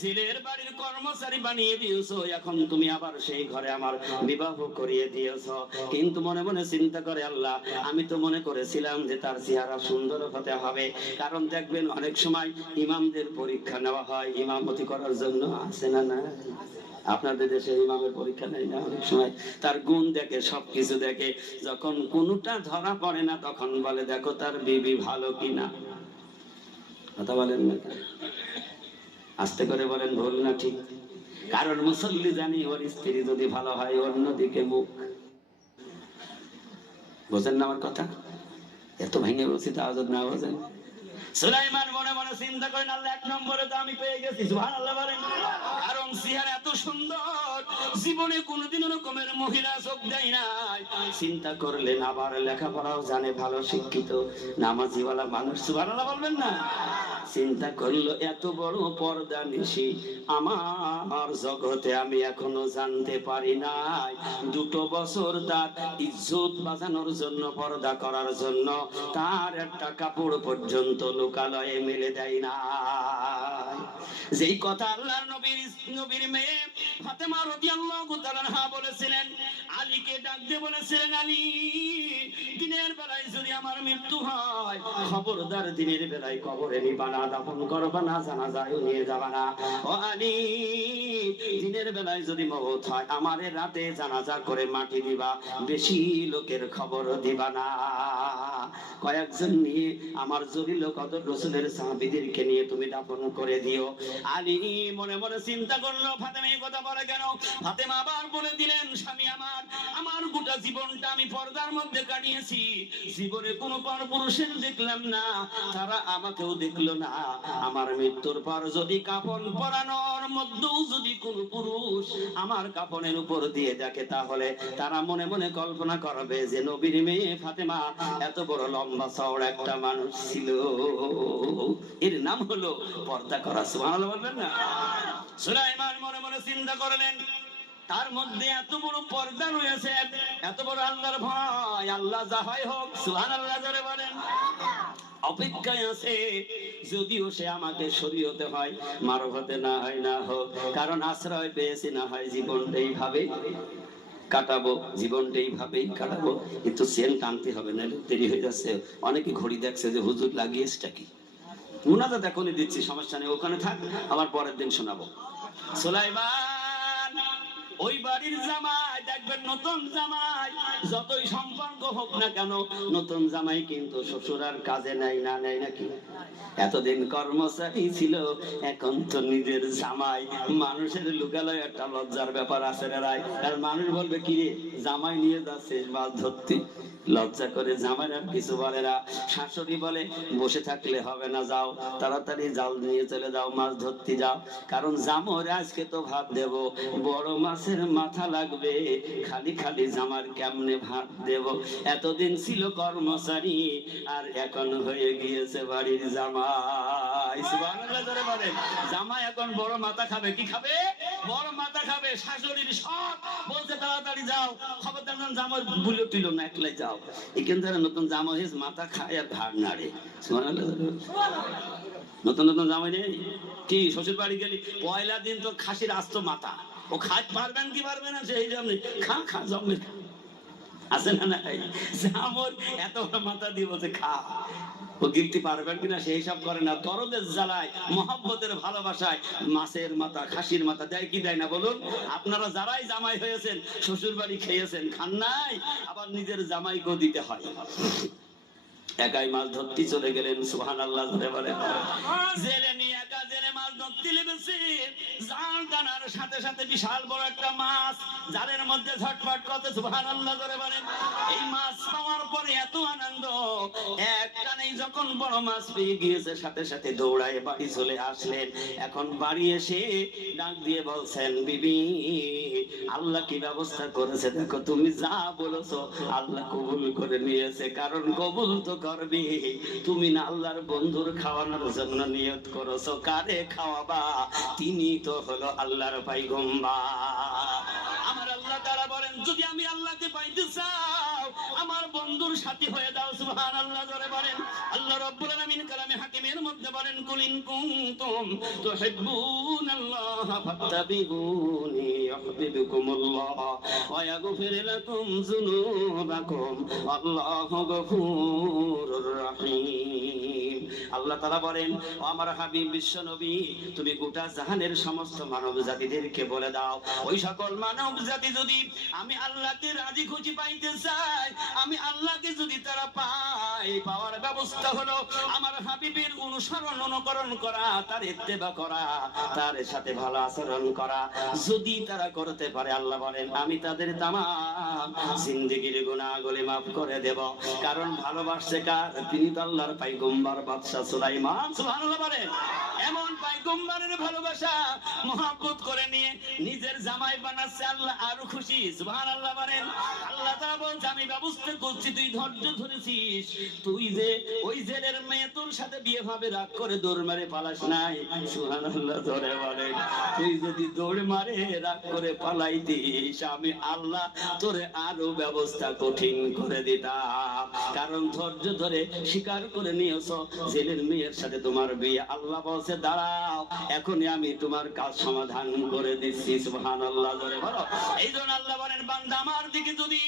জেলের বাড়ির কর্মচারী বানিয়ে দিয়েছো, এখন তুমি আবার সেই ঘরে আমার বিবাহ করিয়ে দিয়েছো। কিন্তু মনে মনে চিন্তা করে, আল্লাহ আমি তো মনে করেছিলাম যে তার চেহারা সুন্দর হতে হবে, কারণ দেখবেন অনেক সময় ইমামদের পরীক্ষা নেওয়া হয় ইমামতি করার জন্য, আছে না? না আপনাদের দেশে ইমামের পরীক্ষা নেই না? অনেক সময় তার গুণ দেখে, সবকিছু দেখে, যখন কোনটা ধরা পড়ে না তখন বলে দেখো তার বিবি ভালো কিনা। কথা বলেন না, আস্তে করে বলেন ভুল না ঠিক? কারণ মুসল্লি জানি ওর স্ত্রী যদি ভালো হয় অন্যদিকে মুখ। বোঝেন না আমার কথা? এত ভেঙে বলছি তা না বোঝেন? সুলাইমান মনে মনে চিন্তা করেন, আল্লাহ এক নম্বরে তো আমি পেয়ে গেছি, সুবহানাল্লাহ বলেন। কারণ চেহারা এত সুন্দর, জীবনে কোনোদিন রকমের মহিলা চোখ দেয় নাই। চিন্তা করলেন আবার লেখাপড়াও জানে, ভালো শিক্ষিত নামাজিওয়ালা মানুষ, সুবহানাল্লাহ বলবেন না? চিন্তা করলো এত বড় পর্দা নিশি আমার জগতে আমি এখনো জানতে পারি নাই। 2 বছর তার ইজ্জত বাঁচানোর জন্য, পর্দা করার জন্য তার একটা কাপড় পর্যন্ত লোকালয়ে মেলে দেয় না। যেই কথা আল্লাহর নবীর মেয়ে ফাতেমা রাদিয়াল্লাহু তাআলা আনহা বলেছিলেন, আলীকে ডাক দিয়ে বলেছিলেন, আলী দিনের বেলায় যদি আমার মৃত্যু হয় খবরদার দিনের বেলায় কবরে নিবা না, দাফন করবা না, জানাজায়ও নিয়ে যাবা না। ও আলী দিনের বেলায় যদি মওত হয় আমারে রাতে জানাজা করে মাটি দিবা, বেশি লোকের খবর দিবা না। কয়েকজন নিয়ে আমার জলিল কদর রাসূলের সাহাবীদেরকে নিয়ে তুমি দাফন করে দিও। আলী মনে মনে চিন্তা করলো, ফাতেমা এই কথা বলে কেন? ফাতেমা আবার বলে দিলেন, স্বামী আমার গোটা জীবনটা আমি পর্দার মধ্যে কাটিয়েছি, জীবনে কোনো পরপুরুষের দেখলাম না, তারা আমাকেও দেখলো না। আমার মৃত্যুর পর যদি কাফন পরানোর মধ্যেও যদি কোনো পুরুষ আমার কাফনের উপর দিয়ে দেখে, তাহলে তারা মনে মনে কল্পনা করবে যে নবীর মেয়ে ফাতেমা এত বড় লম্বা চওড়া একটা মানুষ ছিল। এর নাম হলো পর্দা করা, সুবহানাল্লাহ বলবেন না? সুলাইমান মনে মনে চিন্তা করলেন, তার মধ্যে এত বড় পর্দা রয়েছে, এত বড় আল্লাহর ভয়, আল্লাহ যা হয় হোক, সুবহানাল্লাহ জোরে বলেন। অপেক্ষায় আছে, যদিও সে আমাকে শরীয়তে হয়, মারফতে না হয় না হোক, কারণ আশ্রয় পেয়েছি, না হয় জীবনটা এইভাবে কাটাবো, জীবনটা এইভাবেই কাটাবো। কিন্তু সেল টানতে হবে না, দেরি হয়ে যাচ্ছে। অনেকে ঘড়ি দেখছে যে হুজুর লাগিয়েছেটা কি, মুনাজাত এখনই দিচ্ছি, সমস্যা নেই, ওখানে থাক, আবার পরের দিন শোনাবো। সুলাইমান ওই বাড়ির জামাই হয় দেখবেন নতুন জামাই যতই সম্পর্ক হোক না কেন, নতুন জামাই কিন্তু শ্বশুর আর কাজে নেয় না, নেয় নাকি? এতদিন কর্মচারী ছিল, এখন তো নিজের জামাই। মানুষের লুকালয় একটা লজ্জার ব্যাপার আছে রে রাই। আর মানুষ বলবে কি রে, জামাই নিয়ে যাচ্ছিস মাছ ধরতে, লজ্জা করে জামাই আর কিছু বলে না। শাশুড়ি বলে বসে থাকলে হবে না, যাও তাড়াতাড়ি জাল নিয়ে চলে যাও, মাছ ধরতে যাও। কারণ জামর আজকে তো ভাত দেব, বড় মাছের মাথা লাগবে, খালি খালি জামার কেমনে ভাত দেব। এতদিন ছিল কর্মচারী, আর এখন হয়ে গিয়েছে বাড়ির জামাই। সুবহানাল্লাহ জোরে বলেন। জামাই এখন বড় মাথা খাবে। কি খাবে? বড় মাথা খাবে। শাশুড়ির সব বলতে তাড়াতাড়ি যাও, খবরদার যেন জামাই ভুলে তুইল না, একলাই যাও। এখান থেকে নতুন জামাই হয়েছে, মাথা খায় আর ঘাড় নাড়ে। সুবহানাল্লাহ। নতুন নতুন জামাই নেই কি, শ্বশুর বাড়ি গেলি পয়লা দিন তো খাসির আস্ত মাথা, ও খাইতে পারবেন কি পারবে না সেই জন্য খা খা জমে আছে না নাই? জামর এত বড় মাথা দিয়ে বলছে খা, ও গিলতে পারবেন কিনা সেই হিসাব করে না। দরদের জ্বালায়, মহব্বতের ভালোবাসায় মাছের মাথা, খাসির মাথা দেয় কি দেয় না বলুন? আপনারা যারাই জামাই হয়েছেন, শ্বশুর বাড়ি খেয়েছেন, খান নাই, আবার নিজের জামাইকেও দিতে হয়। একাই মাছ ধরতে চলে গেলেন। সুবহানাল্লাহ জোরে বলেন। জেলে নিয়ে একা জেলে মাছ ধরতে লেগেছে। জাল টানার সাথে সাথে বিশাল বড় একটা মাছ জালের মধ্যে ঝটপট করতে। সুবহানাল্লাহ জোরে বলেন। এই মাছ পাওয়ার পরে এত আনন্দ, একটা নেই যখন বড় মাছ পেয়ে গিয়েছে, সাথে সাথে দৌড়ায় বাড়ি চলে আসলেন। এখন বাড়ি এসে ডাক দিয়ে বলছেন, বিবি আল্লাহ কি ব্যবস্থা করেছে দেখো, তুমি যা বলেছো আল্লাহ কবুল করে নিয়েছে। কারণ কবুল তো করবে, তুমি না আল্লাহর বন্ধুর খাওয়ানোর জন্য নিয়ত করেছো, কারে খাওয়াবা? তিনি তো হলো আল্লাহর পয়গম্বর। আমার আল্লাহ তাআলা বলেন, যদি আমি আল্লাহকে পাইতে চাও, আমার বন্ধুর সাথী হয়ে দাও। সুবহানাল্লাহ জোরে বলেন। আল্লাহ রাব্বুল আলামিন কালামে হাকিমের মধ্যে বলেন, কুল ইন কুনতুম তুহিব্বুনাল্লাহ ফাত্তাবিউনি ইউহিব্বুকুমুল্লাহ ওয়া ইয়াগফির লাকুম যুনুবাকুম আল্লাহু গফুরুর রহিম। আল্লাহ তাআলা বলেন, ও আমার হাবিব বিশ্ব নবী, তুমি গোটা জাহানের সমস্ত মানব জাতিদেরকে বলে দাও, ওই সকল মানব জাতি যদি আমি আল্লাহকে রাজি খুশি পাইতে চাই, আমি আল্লাহকে যদি তারা পায়, পাওয়ার ব্যবস্থা হলো আমার হাবিবের অনুসরণ অনুকরণ করা, তার ইত্তেবা করা, তার সাথে ভালো আচরণ করা। যদি তারা করতে পারে, আল্লাহ বলেন আমি তাদের তামাম জিন্দেগির গুনাহগুলি মাফ করে দেব। কারণ ভালোবাসছে কার? তিনি তো আল্লাহর পয়গম্বর বাদশা সুলাইমান। সুবহানাল্লাহ বলেন। এমন পয়গম্বরের ভালোবাসা মহব্বত করে নিয়ে নিজের জামাই বানাচ্ছে আল্লাহ, আরো খুশি। সুবহানাল্লাহ বলেন। আল্লাহ তাআলা বলছে, আমি ব্যবস্থা করছি, তুই ধৈর্য ধরেছিস, তুই যে ওই জেলের মেয়ে তোর সাথে বিয়ে হবে রাগ করে দৌড় মারে পালাস নাই। সুবহানাল্লাহ ধরে বলেন, তুই যদি দৌড় মারে রাগ করে পালাইতিস, আমি আল্লাহ তোরে আরো ব্যবস্থা কঠিন করে দিতাম। কারণ ধৈর্য ধরে স্বীকার করে নিয়েছো জেলের মেয়ের সাথে তোমার বিয়ে। আল্লাহ বলছে, দাঁড়াও, এখনই আমি তোমার কাজ সমাধান করে দিচ্ছি। সুবহানাল্লাহ ধরে বলো। এই জন্য আল্লাহ বলেন, বান্দা আমার দিকে যদি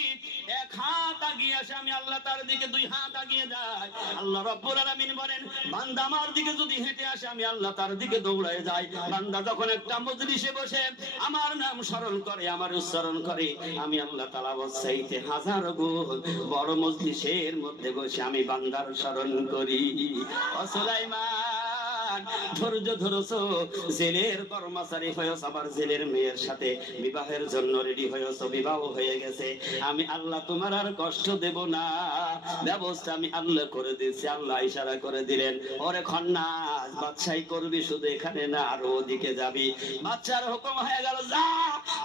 এক হাত আগিয়ে আসে, আমি আল্লাহ তার দিকে দুই হাত আগিয়ে যাই। আল্লাহ রাব্বুল আলামিন বলেন, বান্দা আমার দিকে যদি হেঁটে আসে, আমি আল্লাহ তার দিকে দৌড়ায় যাই। বান্দা যখন একটা মজলিসে বসে আমার নাম স্মরণ করে, আমার উচ্চারণ করে, আমি আল্লাহ তাআলা বলতে হাজার গুণ বড় মজলিসের মধ্যে বসে আমি বান্দার স্মরণ করি। ও সুলাইমান, ধৈর্য ধরেছো, জেলের কর্মচারী হয়েছো, আবার জেলের মেয়ের সাথে বিবাহের জন্য রেডি হয়েছো, বিবাহ হয়ে গেছে। আমি আল্লাহ তোমার আর কষ্ট দেব না, ব্যবস্থা আমি আল্লাহ করে দিচ্ছি। আল্লাহ ইশারা করে দিলেন, ওরে খন্নাস, বাদশাহী করবি শুধু এখানে না, আর ওদিকে যাবি। বাদশার হুকুম হয়ে গেল, যা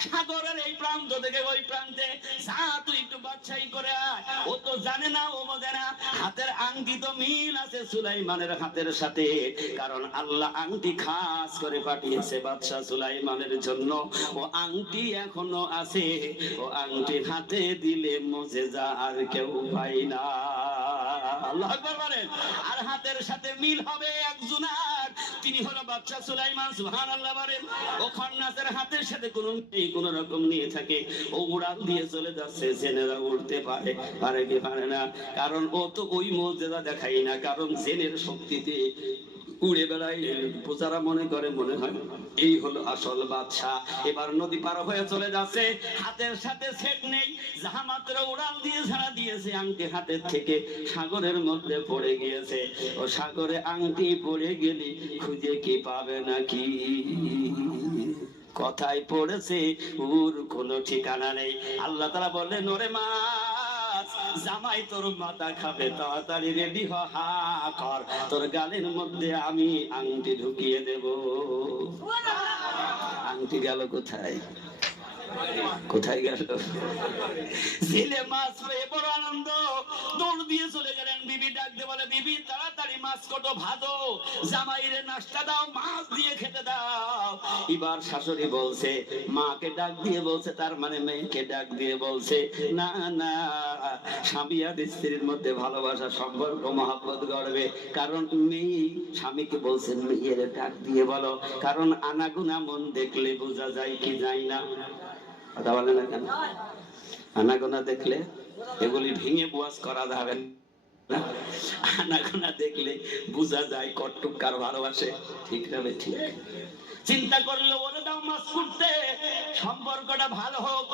সাগরের এই প্রান্ত থেকে ওই প্রান্তে যা, তুই একটু বাদশাহী করে আয়। ও তো জানে না, ও বোঝে না, হাতের আংটি তো মিল আছে সুলাইমানের হাতের সাথে, কারণ আল্লাহ আংটি খাস করে পাঠিয়েছে বাদশা সুলাইমানের জন্য। ও আংটি এখনো আছে, ও আংটি হাতে দিলে মুজিজা আর কেউ পায় না। আল্লাহু আকবার বলেন। আর হাতের সাথে মিল হবে একজনের, তিনি হলো বাদশা সুলাইমান। সুবহানাল্লাহ বলেন। ও খন্নাসের হাতের সাথে কোন রকম নিয়ে থাকে, ও উড়াল দিয়ে চলে যাচ্ছে। জেনেরা উড়তে পারে, পারে কি পারে না, কারণ ও তো ওই মুজিজা দেখাই না, কারণ জেনের শক্তিতে উড়ে বেড়ায়। প্রজারা মনে করে মনে হয় এই হলো আসল বাদশা। এবার নদী পার হয়ে চলে যাচ্ছে, হাতের সাথে সেট নেই, যাহা মাত্র উড়াল দিয়ে ঝাড়া দিয়েছে, আংটি হাতের থেকে সাগরের মধ্যে পড়ে গিয়েছে। ও সাগরে আংটি পড়ে গেলি খুঁজে কি পাবে নাকি? কথায় পড়েছে ওর কোনো ঠিকানা নেই। আল্লাহ তাআলা বললেন, ওরে মাছ, জামাই তোর মাথা খাবে, তাড়াতাড়ি রেডি হ, হা কর, তোর গালের মধ্যে আমি আংটি ঢুকিয়ে দেব। আংটি গেল কোথায়? কোথায় গেল? ছেলে মাছ পেয়ে বড় আনন্দ, দৌড় দিয়ে চলে গেলেন। বিবি ডাক দিয়ে বলে, বিবি তাড়াতাড়ি মাছ কটো ভাজো, জামাইরে নাস্তা দাও, মাছ দিয়ে খেতে দাও। এবার শাশুড়ি বলছে, মাকে ডাক দিয়ে বলছে, তার মানে মেয়েকে ডাক দিয়ে বলছে, না না, স্বামী আর স্ত্রীর মধ্যে ভালোবাসা, সম্পর্ক, মহব্বত গড়বে। কারণ মেয়ে স্বামীকে বলছে, মেয়ের ডাক দিয়ে বলো, কারণ আনাগুনা মন দেখলে বোঝা যায় কি যায় না? কথা বলে না কেন? আনাগোনা দেখলে এগুলি ভেঙে বুয়াজ করা যাবে না। আনাগোনা দেখলে বোঝা যায় কটটুক কার ভালোবাসে, ঠিক না? ঠিক। চিন্তা করলো, ওরে দাও মাছ কুটতে, সম্পর্কটা ভালো হোক,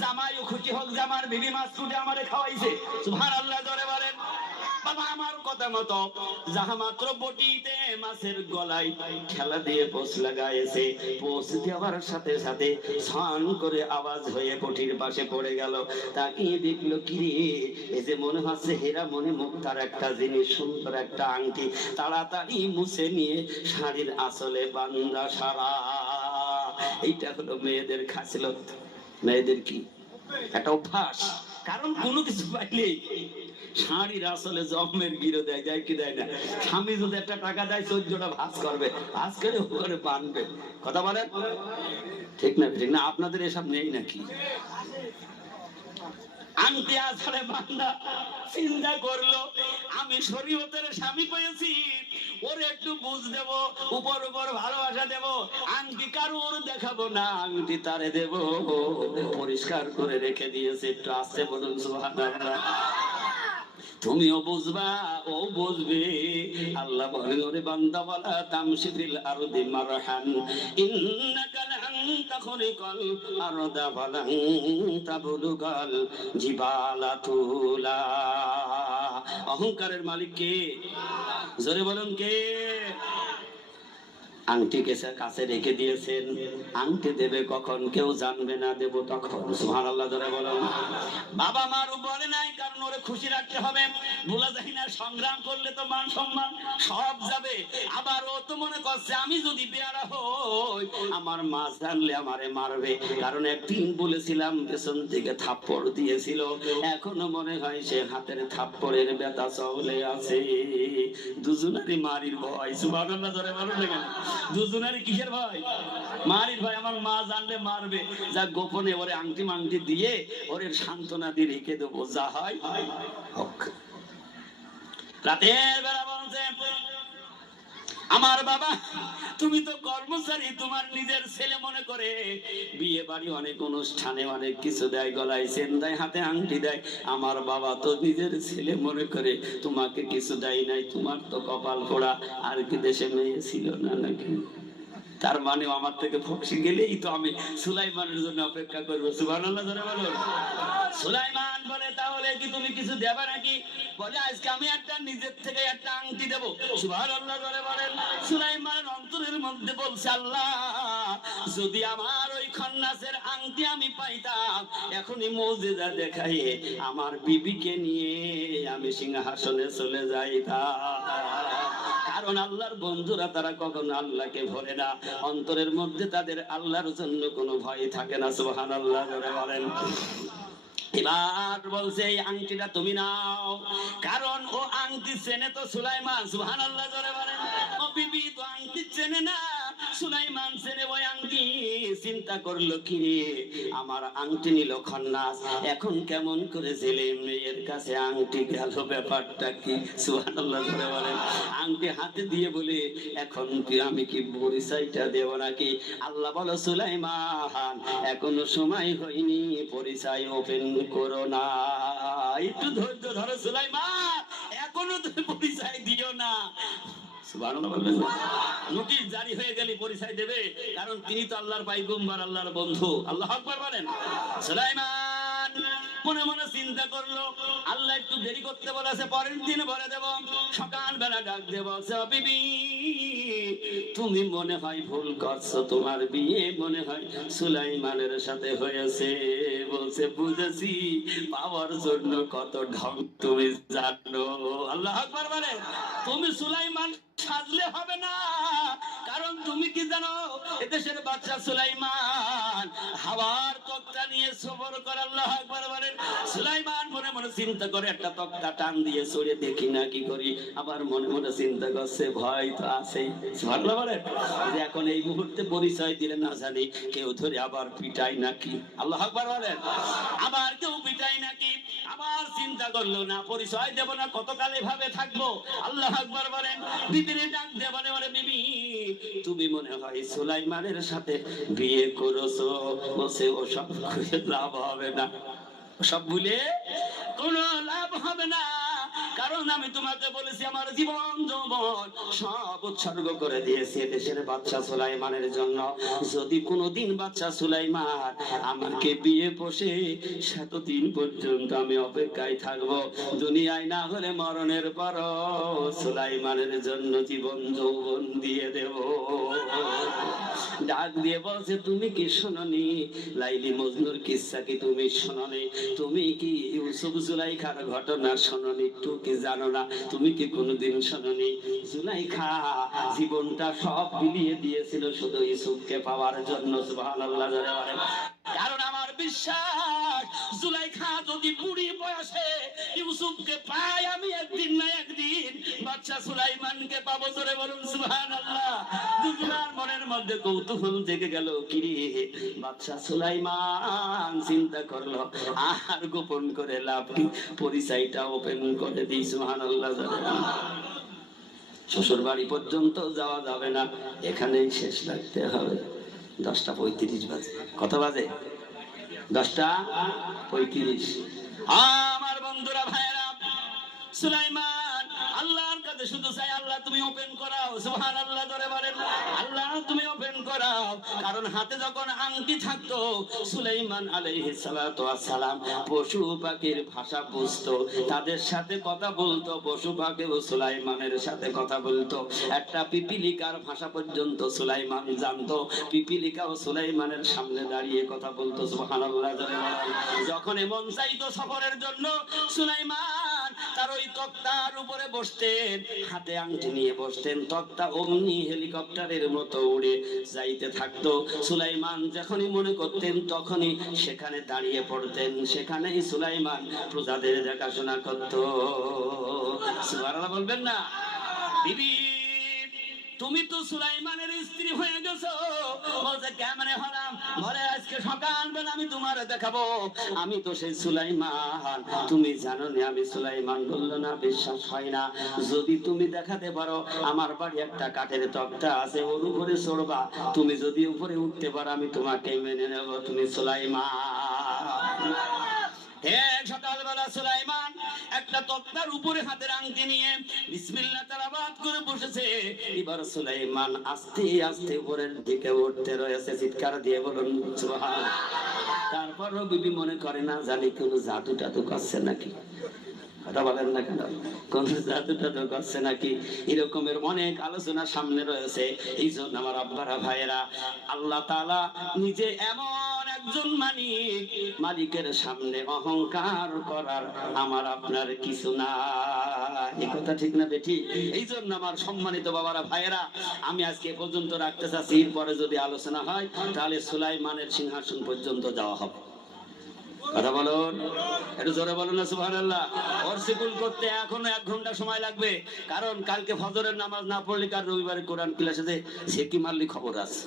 জামাইও খুশি হোক, জামার বিবি মাছ কুটে আমারে খাওয়াইছে। সুবহানাল্লাহ জোরে বলেন। বাবা আমার কথা মতো যাহা মাত্র বটিতে মাছের গলায় ঠেলা দিয়ে পোষ লাগাইছে, পোষ দেওয়ার সাথে সাথে ছান করে আওয়াজ হয়ে বটির পাশে পড়ে গেল। তাকিয়ে দেখলো, কি রে, এই যে মনে হচ্ছে হেরা মনে মুক্তার একটা জিনিস, সুন্দর একটা আংটি। তাড়াতাড়ি মুছে নিয়ে শাড়ির আঁচলে বান্দা সারা। এইটা হলো মেয়েদের খাসলত। মেয়েদের কি একটা অভ্যাস, কারণ কোনো কিছু পাইলেই শাড়ির আসলে জমের গিরো দেয়, দেয় কি দেয় না? স্বামী যদি একটা টাকা দেয়, 14টা ভাঁজ করবে, ভাঁজ করে করে বানবে। কথা বলেন ঠিক না? ঠিক না? আপনাদের এসব নেই নাকি? আংটি আসলে বান্দা চিন্তা করলো, আমি শরীয়তের স্বামী পেয়েছি, ওরে একটু বুঝ দেব, উপর উপর ভালোবাসা দেব, আংটি কারোর দেখাবো না, আংটি তারে দেব। পরিষ্কার করে রেখে দিয়েছে। একটু আসতে বলুন সুবহানাল্লাহ। তুমিও বুঝবা, ও বুঝবে। আল্লাহ বলেন, ওরে বান্দা, ওয়ালা তামশি ফিল আরদি মারহান, ইন্নাকা লান তাখরিকাল আরদা ওয়ালান তাবলুগাল জিবালা তুলা। অহংকারের মালিক কে? জোরে বলুন কে? আংটিকে কাছে রেখে দিয়েছেন। আংটি দেবে কখন কেউ জানবে না, দেব তখন। সুবহানাল্লাহ জোরে বলুন। বাবা মার উপরে নাই, কারণ ওরে খুশি রাখতে হবে। ভুলা যায় না, সংগ্রাম করলে তো মান সম্মান সব যাবে। আবার ও তো মনে করছে, আমি যদি বেয়ারা হই, আমার মা জানলে আমারে মারবে। কারণ একদিন বলেছিলাম, পেছন থেকে থাপ্পড় দিয়েছিল, এখনো মনে হয় সে হাতের থাপ্পড়ের ব্যথা চলে আছে। দুজনারই মারির ভয়। সুবহানাল্লাহ জোরে বলুন না কেন? দুজনেরই কিসের ভয়? মারির ভয়। আমার মা জানলে মারবে, যা গোপনে ওরে আংটি মাংটি দিয়ে ওরে সান্ত্বনা দিয়ে রেখে দেবো, যা হয় হোক। রাতের বেলা বলছে, আমার বাবা, তুমি তো কর্মচারী, তোমার নিজের ছেলে মনে করে বিয়ে বাড়ি অনেক অনুষ্ঠানে অনেক কিছু দেয়, গলায় চেন দেয়, হাতে আংটি দেয়। আমার বাবা তো নিজের ছেলে মনে করে তোমাকে কিছু দেয় নাই। তোমার তো কপাল পোড়া। আর কি দেশে মেয়ে ছিল না নাকি? তার মানে আমার থেকে ফক্সি গেলেই তো আমি সুলাইমানের জন্য অপেক্ষা করবো। সুবহানাল্লাহ জোরে বলুন। সুলাইমান বলে, তাহলে কি তুমি কিছু দেবে নাকি? বলে, আজকে আমি একটা নিজের থেকে একটা আংটি দেবো। সুবহানাল্লাহ জোরে বলেন। সুলাইমান অন্তরের মধ্যে বলছে, আল্লাহ, যদি আমার ওই খন্নাসের আংটি আমি পাইতাম, এখনই মুজিজা দেখাইয়ে আমার বিবিকে নিয়ে আমি সিংহাসনে চলে যাইতাম। কারণ আল্লাহর বন্ধুরা তারা কখনো আল্লাহকে ভরে না, অন্তরের মধ্যে তাদের আল্লাহর জন্য কোনো ভয় থাকে না। সুবহানাল্লাহ জোরে বলেন। এবার বলছে, এই আংটিটা তুমি নাও, কারণ ও আংটি চেনে তো সুলাইমান। সুবহানাল্লাহ জোরে বলেন। ও বিবি তো আংটি চেনে না, সুলাইমান চেনে ওই আংটি। চিন্তা করলো, কি রে, আমার আংটি নিল খন্নাস, এখন কেমন করে জেলে মেয়ের কাছে আংটি গেল, ব্যাপারটা কি? সুবহানাল্লাহ জোরে বলেন। আংটি হাতে দিয়ে বলে, এখন কি আমি কি পরিচয়টা দেব নাকি? আল্লাহ বলো, সুলাইমান, এখনো সময় হয়নি, পরিচয় ওপেন করো না, একটু ধৈর্য ধরো সুলাইমান, এখনো তুমি পরিচয় দিও না। সুবহানাল্লাহ বলবেন না? নোটিশ জারি হয়ে গেলে পরিচয় দেবে, কারণ তিনি তো আল্লাহর পয়গম্বর, আল্লাহর বন্ধু। আল্লাহু আকবার বলেন। সুলাইমান মনে মনে চিন্তা করলো, আল্লাহ একটু দেরি করতে বলেছে, পরের দিন বলে দেব। সকালবেলা ডাক দেব, বিবি তুমি মনে হয় ভুল করছো, তোমার বিয়ে মনে হয় সুলাইমানের সাথে হয়েছে। বলছে বুঝেছি, পাওয়ার জন্য কত ঢং তুমি জানো। আল্লাহু আকবার বলেন। তুমি সুলাইমান সাজলে হবে না, কারণ তুমি কি জানো, এদেশের বাচ্চা সুলাইমান হাওয়ার তক্তা নিয়ে সফর করে। আল্লাহু আকবার বলেন। সুলাইমান মনে মনে চিন্তা করে, একটা তক্তা টান দিয়ে সরিয়ে দেখি না কি করি। আবার মনে মনে চিন্তা করছে, ভয় তো আছেই। সুবহানাল্লাহ বলেন। যে এখন এই মুহূর্তে পরিচয় দিলে না জানি কেউ ধরে আবার পিটাই নাকি। আল্লাহু আকবার বলেন। আবার কেউ পিটাই নাকি। আবার চিন্তা করলো, না পরিচয় দেব না, কতকাল এভাবে থাকবো। আল্লাহু আকবার বলেন। বিবিরে ডাক দিয়ে বলে, বলে বিবি তুমি মনে হয় সুলাইমানের সাথে বিয়ে করেছো। বসে ওসব লাভ হবে না, সব ভুলে কোনো লাভ হবে না, কারণ আমি তোমাকে বলেছি আমার জীবন যৌবন সব উৎসর্গ করে দিয়েছি দেশের বাচ্চা সুলাইমানের জন্য। যদি কোনোদিন বাচ্চা সুলাইমান আমাকে বিয়ে বসে সেতদিন পর্যন্ত আমি অপেক্ষায় থাকবো। দুনিয়ায় না হলে মরণের পর সুলাইমানের জন্য জীবন যৌবন দিয়ে দেব। ডাক দিয়ে বলছে, তুমি কি শোনোনি লাইলি মজনুর কিসসা? কি তুমি শোনোনি? তুমি কি ইউসুফ জুলাইখার ঘটনা শোনোনি? একটু কি জানো না? তুমি কি কোনোদিন শোনোনি জুলাইখা জীবনটা সব বিলিয়ে দিয়েছিল শুধু ইউসুফকে পাওয়ার জন্য? সুবহানাল্লাহ বলেন। কারণ আমার বিশ্বাস, জুলাইখা যদি বুড়ি বয়সে ইউসুফকে পাই, আমি একদিন না একদিন বাচ্চা সুলাইমানকে পাবো। জোরে বলুন সুবহানাল্লাহ। দুজনার মনের মধ্যে কৌতূহল জেগে গেল, কিরে বাচ্চা সুলাইমান চিন্তা করলো, আর গোপন করে লাভ কি, পরিচয়টা ওপেন করে দিই। সুবহানাল্লাহ। শ্বশুর বাড়ি পর্যন্ত যাওয়া যাবে না, এখানেই শেষ রাখতে হবে। 10:35 বাজে। কত বাজে? 10:35। আমার বন্ধুরা, ভাইয়েরা, সুলাইমান আল্লাহর কাছে শুধু চাই, আল্লাহ তুমি ওপেন করাও। সুবহানাল্লাহ ধরে বলেন, আল্লাহ তুমি ওপেন করাও। কারণ হাতে যখন আংটি থাকতো, সুলাইমান আলাইহিস সালাতু ওয়াস সালাম পশু পাখির ভাষা বুঝতো, তাদের সাথে কথা বলতো। পশু পাখি ও সুলাইমানের সাথে কথা বলতো। একটা পিপিলিকার ভাষা পর্যন্ত সুলাইমান জানতো। পিপিলিকা ও সুলাইমানের সামনে দাঁড়িয়ে কথা বলতো। সুবহানাল্লাহ ধরে বলেন। যখন মন চাইতো সফরের জন্য, সুলাইমান তার ওই তক্তার উপরে বসতেন, হাতে আংটি নিয়ে বসতেন। তক্তা অমনি হেলিকপ্টারের মতো উড়ে যাইতে থাকতো। সুলাইমান যখনই মনে করতেন তখনই সেখানে দাঁড়িয়ে পড়তেন। সেখানেই সুলাইমান প্রজাদের দেখাশোনা করতো। সুবহানাল্লাহ বলবেন না? বিবি তুমি তো সুলাইমানের স্ত্রী হয়ে গেছো। বলছে কেমনে হলাম? বলে আজকে সকালবেলা আমি তোমার দেখাবো, আমি তো সেই সুলাইমান। তুমি জানো না আমি সুলাইমান? বললো না, বিশ্বাস হয় না। যদি তুমি দেখাতে পারো, আমার বাড়ি একটা কাঠের তক্তা আছে, ওর উপরে চড়বা। তুমি যদি উপরে উঠতে পারো, আমি তোমাকে মেনে নেব, তুমি সুলাইমান। সকালবেলা সুলাইমান একটা তক্তার উপরে হাতের আংটি নিয়ে বিসমিল্লাহ তেলাওয়াত করে বসেছে। এবার সুলাইমান আস্তে আস্তে উপরের দিকে উঠতে রয়েছে। চিৎকার দিয়ে বলুন সুবহানাল্লাহ। তারপরও বিবি মনে করে না জানি কোন জাদু টাদু করছে নাকি। কথা বলেন না কেন? কোন জাদু টাদু করছে নাকি, এরকমের অনেক আলোচনা সামনে রয়েছে। এই জন্য আমার আব্বারা, ভাইয়েরা, আল্লাহ তাআলা নিজে এমন একজন মালিক, মালিকের সামনে অহংকার করার আমার আপনার কিছু না। এই কথা ঠিক না বেটি? এই জন্য আমার সম্মানিত বাবারা, ভাইয়েরা, আমি আজকে পর্যন্ত রাখতে চাচ্ছি। পরে যদি আলোচনা হয় তাহলে সুলাইমানের সিংহাসন পর্যন্ত যাওয়া হবে। কথা বলুন, একটু জোরে বলুন না সুবহানাল্লাহ। ওরসিকুল করতে এখনো 1 ঘন্টা সময় লাগবে, কারণ কালকে ফজরের নামাজ না পড়লে কার রবিবারে কোরআন ক্লাসে সে কি মারলি খবর আছে।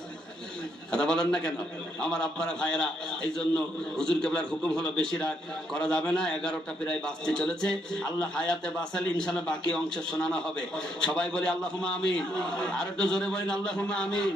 কথা বলেন না কেন আমার আব্বারা, ভাইয়েরা? এই জন্য হুজুর কেবলার হুকুম হলো বেশি রাত করা যাবে না। 11টা প্রায় বাজতে চলেছে। আল্লাহ হায়াতে বাঁচালে ইনশাআল্লাহ বাকি অংশ শোনানো হবে। সবাই বলি আল্লাহুম্মা আমিন। আর একটু জোরে বলেন আল্লাহুম্মা আমিন।